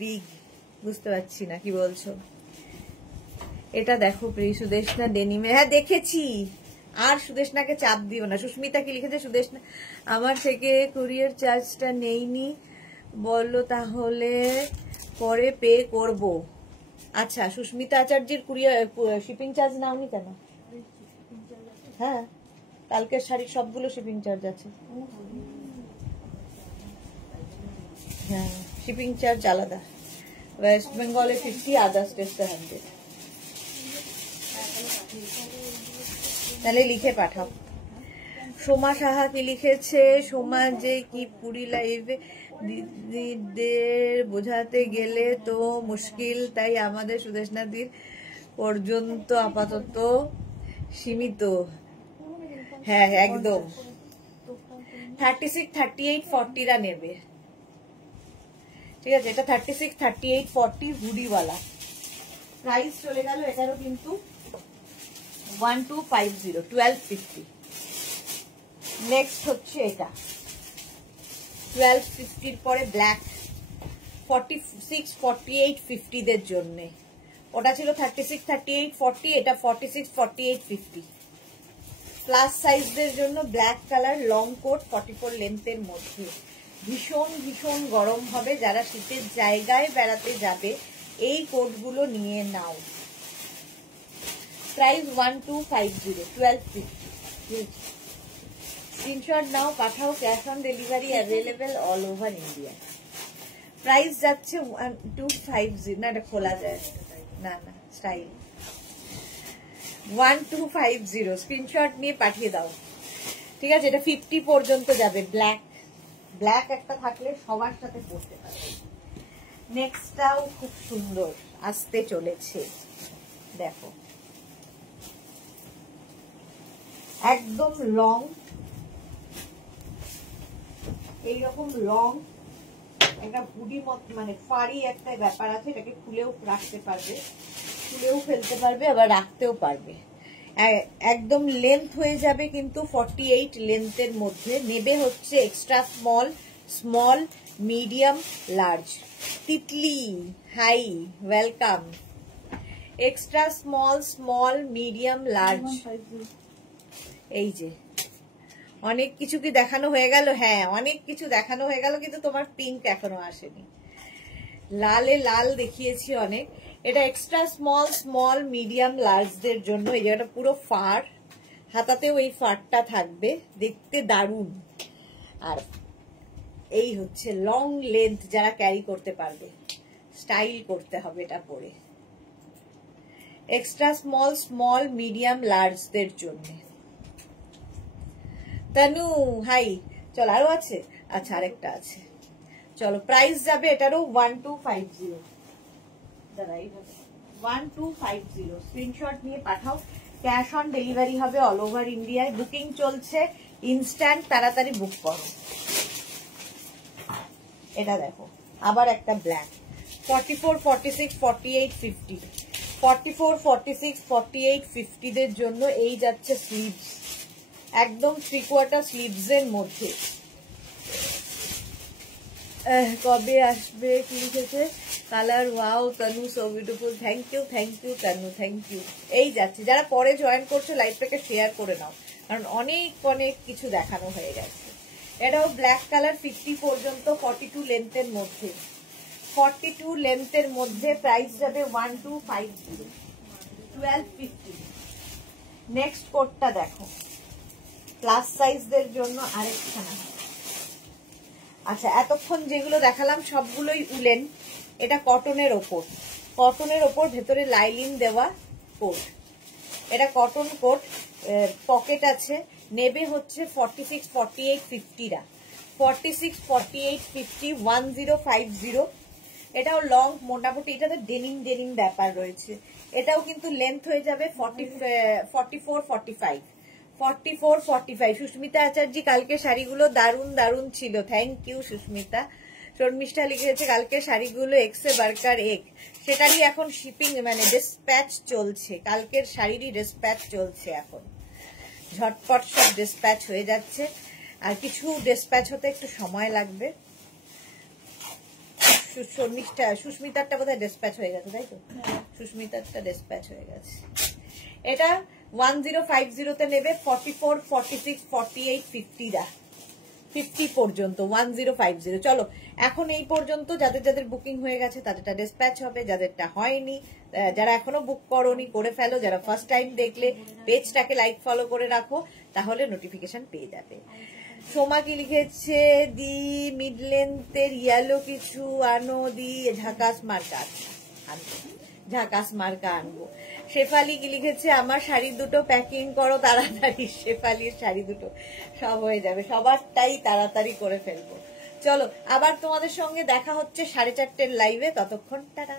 বিগ, বুঝতে পারছি না কি বলছো। এটা দেখো প্রিয় সুদেশনা ডেনিমে, হ্যাঁ দেখেছি, আর সুদেশনাকে চাপ দিও না। সুস্মিতা কি লিখেছে, সুদেশনা আমার থেকে কুরিয়ার চার্জটা নেইনি, বললো তাহলে পরে পে করব। আচ্ছা, সুস্মিতা আচার্যের কুরিয়ার শিপিং চার্জ নাওনি কেন? হ্যাঁ, কালকের শাড়ির সবগুলো শিপিং চার্জ আছে। হ্যাঁ, শিপিং চার্জ আলাদা, ওয়েস্ট বেঙ্গলে 50, আদার স্টেটসে 100। তাহলে লিখে পাঠাও। সোমা সাহা কি লিখেছে, সোমা যে কি পুরি লাইভে দিদিদের বোঝাতে গেলে তো মুশকিল, তাই আমাদের সুদেশনাদির পর্যন্ত আপাতত সীমিত। হ্যাঁ একদম। 36, 38, 40রা নেবে, ঠিক আছে। এটা 36, 38, 40 হুডিওয়ালা, প্রাইস চলে গেল এটারও কিন্তু 1250, 1250। নেক্সট হচ্ছে এটা 1250 পরে ব্ল্যাক 46, 48, 50 দের জন্য। ওটা ছিল 36, 38, 40, এটা 46, 48, 50। প্লাস সাইজদের জন্য ব্ল্যাক কালার লং কোট 44 লেন্থের মধ্যে, ভীষণ ভীষণ গরম হবে। যারা শীতের জায়গায় বেড়াতে যাবে এই কোটগুলো নিয়ে নাও। প্রাইস 1250, 1250। স্ক্রিনশট নাও, পাঠাও, cash on delivery available all over India. Price যাচ্ছে 1250, না এটা খোলা যায় না, না স্টাইল 1250। স্ক্রিনশট নিয়ে পাঠিয়ে দাও, ঠিক আছে। এটা 50 পর্যন্ত যাবে। ব্ল্যাক, ব্ল্যাক একটা থাকলে সবার সাথে পরতে পারবে। নেক্সটটাও খুব সুন্দর আসতে চলেছে, দেখো একদম লং, এইরকম লং একটা হুডি মত, মানে ফাড়ি একটা ব্যাপার আছে, এটাকে খুলেও রাখতে পারবে, খুলেও ফেলতে পারবে, আবার রাখতেও পারবে। একদম লেন্থ হয়ে যাবে কিন্তু 48 লেন্থের মধ্যে। নেবে হচ্ছে extra small, small, medium, large. Titli hi, welcome. Extra small, small, medium, large. এই যে অনেক কিছু কি দেখানো হয়ে গেল? হ্যাঁ অনেক কিছু দেখানো হয়ে গেল, কিন্তু তোমার পিঙ্ক এখনো আসেনি। লালে লাল দেখিয়েছি অনেক। এটা এক্সট্রা স্মল, স্মল, মিডিয়াম, লার্জদের জন্য। এই জায়গাটা পুরো ফার, হাতাতেও এই ফারটা থাকবে, দেখতে দারুণ। আর এই হচ্ছে লং লেন্থ, যারা ক্যারি করতে পারবে, স্টাইল করতে হবে এটা পরে। এক্সট্রা স্মল, স্মল, মিডিয়াম, লার্জদের জন্য। তানু হাই, চল আরো আছে, আচ্ছা আরেকটা আছে, চলো। প্রাইস যাবে এটারও 1250, 1250। স্ক্রিনশট নিয়ে পাঠাও, ক্যাশ অন ডেলিভারি হবে অল ওভার ইন্ডিয়ায়। বুকিং চলছে, ইনস্ট্যান্ট, তাড়াতাড়ি বুক করো। এটা দেখো আবার একটা ব্ল্যাক 44, 46, 48, 50। 44, 46, 48, 50 দের জন্য এই যাচ্ছে স্লিভস, একদম 3/4 স্লিভস এর মধ্যে। কবে আসবে কি লিখেছে colour, wow Tanu so beautiful, thank you Tanu, thank you. এই যাচ্ছে, যারা পরে জয়েন করছো লাইভটাকে শেয়ার করে নাও, কারণ অনেক অনেক কিছু দেখানো হয়ে গেছে। এটাও ব্ল্যাক কালার, 50 পর্যন্ত, 42 লেন্থের মধ্যে, 42 লেন্থের মধ্যে, প্রাইস যাবে 1250, 1250। নেক্সট কোডটা দেখো, প্লাস সাইজদের জন্য আরেকখানা। আচ্ছা, এতক্ষণ যেগুলো দেখালাম সবগুলোই উলেন, এটা কটনের ওপর, কটনের ওপর ভেতরে লাইলিন দেওয়া কোট, এটা কটন কোট, পকেট আছে। নেবে হচ্ছে 46, 48, 50রা, 46, 48, 50, 1050। এটাও লং, মোটামুটি এটাতে ডেনিম ব্যাপার রয়েছে। এটাও কিন্তু লেন্থ হয়ে যাবে 44, 45, 44, 45। সুস্মিতা আচার্য, কালকে শাড়িগুলো দারুণ ছিল, থ্যাংক ইউ সুস্মিতা। শর্মিষ্ঠা লিখেছে কালকে শাড়িগুলো এক্সে বার্কার এক, সেটারই এখন শিপিং মানে ডিসপ্যাচ চলছে, কালকের শাড়িরই ডিসপ্যাচ চলছে এখন, ঝটপট সব ডিসপ্যাচ হয়ে যাচ্ছে, আর কিছু ডিসপ্যাচ হতে একটু সময় লাগবে। সুস্মিতারটা বোধহয় ডিসপ্যাচ হয়ে গেছে, তাই তো? সুস্মিতারটা ডিসপ্যাচ হয়ে গেছে। এটা 1050 তে নেবে, 44, 46, 48, 50রা, 50 পর্যন্ত 1050। চলো এখন এই পর্যন্ত, যাদের যাদের বুকিং হয়ে গেছে তাদেরটা ডিসপ্যাচ হবে, যাদেরটা হয়নি, যারা এখনো বুক করোনি করে ফেলো, যারা ফার্স্ট টাইম দেখলে পেজটাকে লাইক ফলো করে রাখো, তাহলে নোটিফিকেশন পেয়ে যাবে। সোমা কি লিখেছে, দি মিড লেন্থের ইয়েলো কিছু আনো, দি ঝাকাস মার্কা, ঝাকাস মার্কা আনবো। শেফালি কি লিখেছে, আমার শাড়ি দুটো প্যাকিং করো তাড়াতাড়ি, শেফালির শাড়ি দুটো সব হয়ে যাবে, সবারটাই তাড়াতাড়ি করে ফেলবো। চলো আবার তোমাদের সঙ্গে দেখা হচ্ছে 4:30 লাইভে, ততক্ষণ টাটা।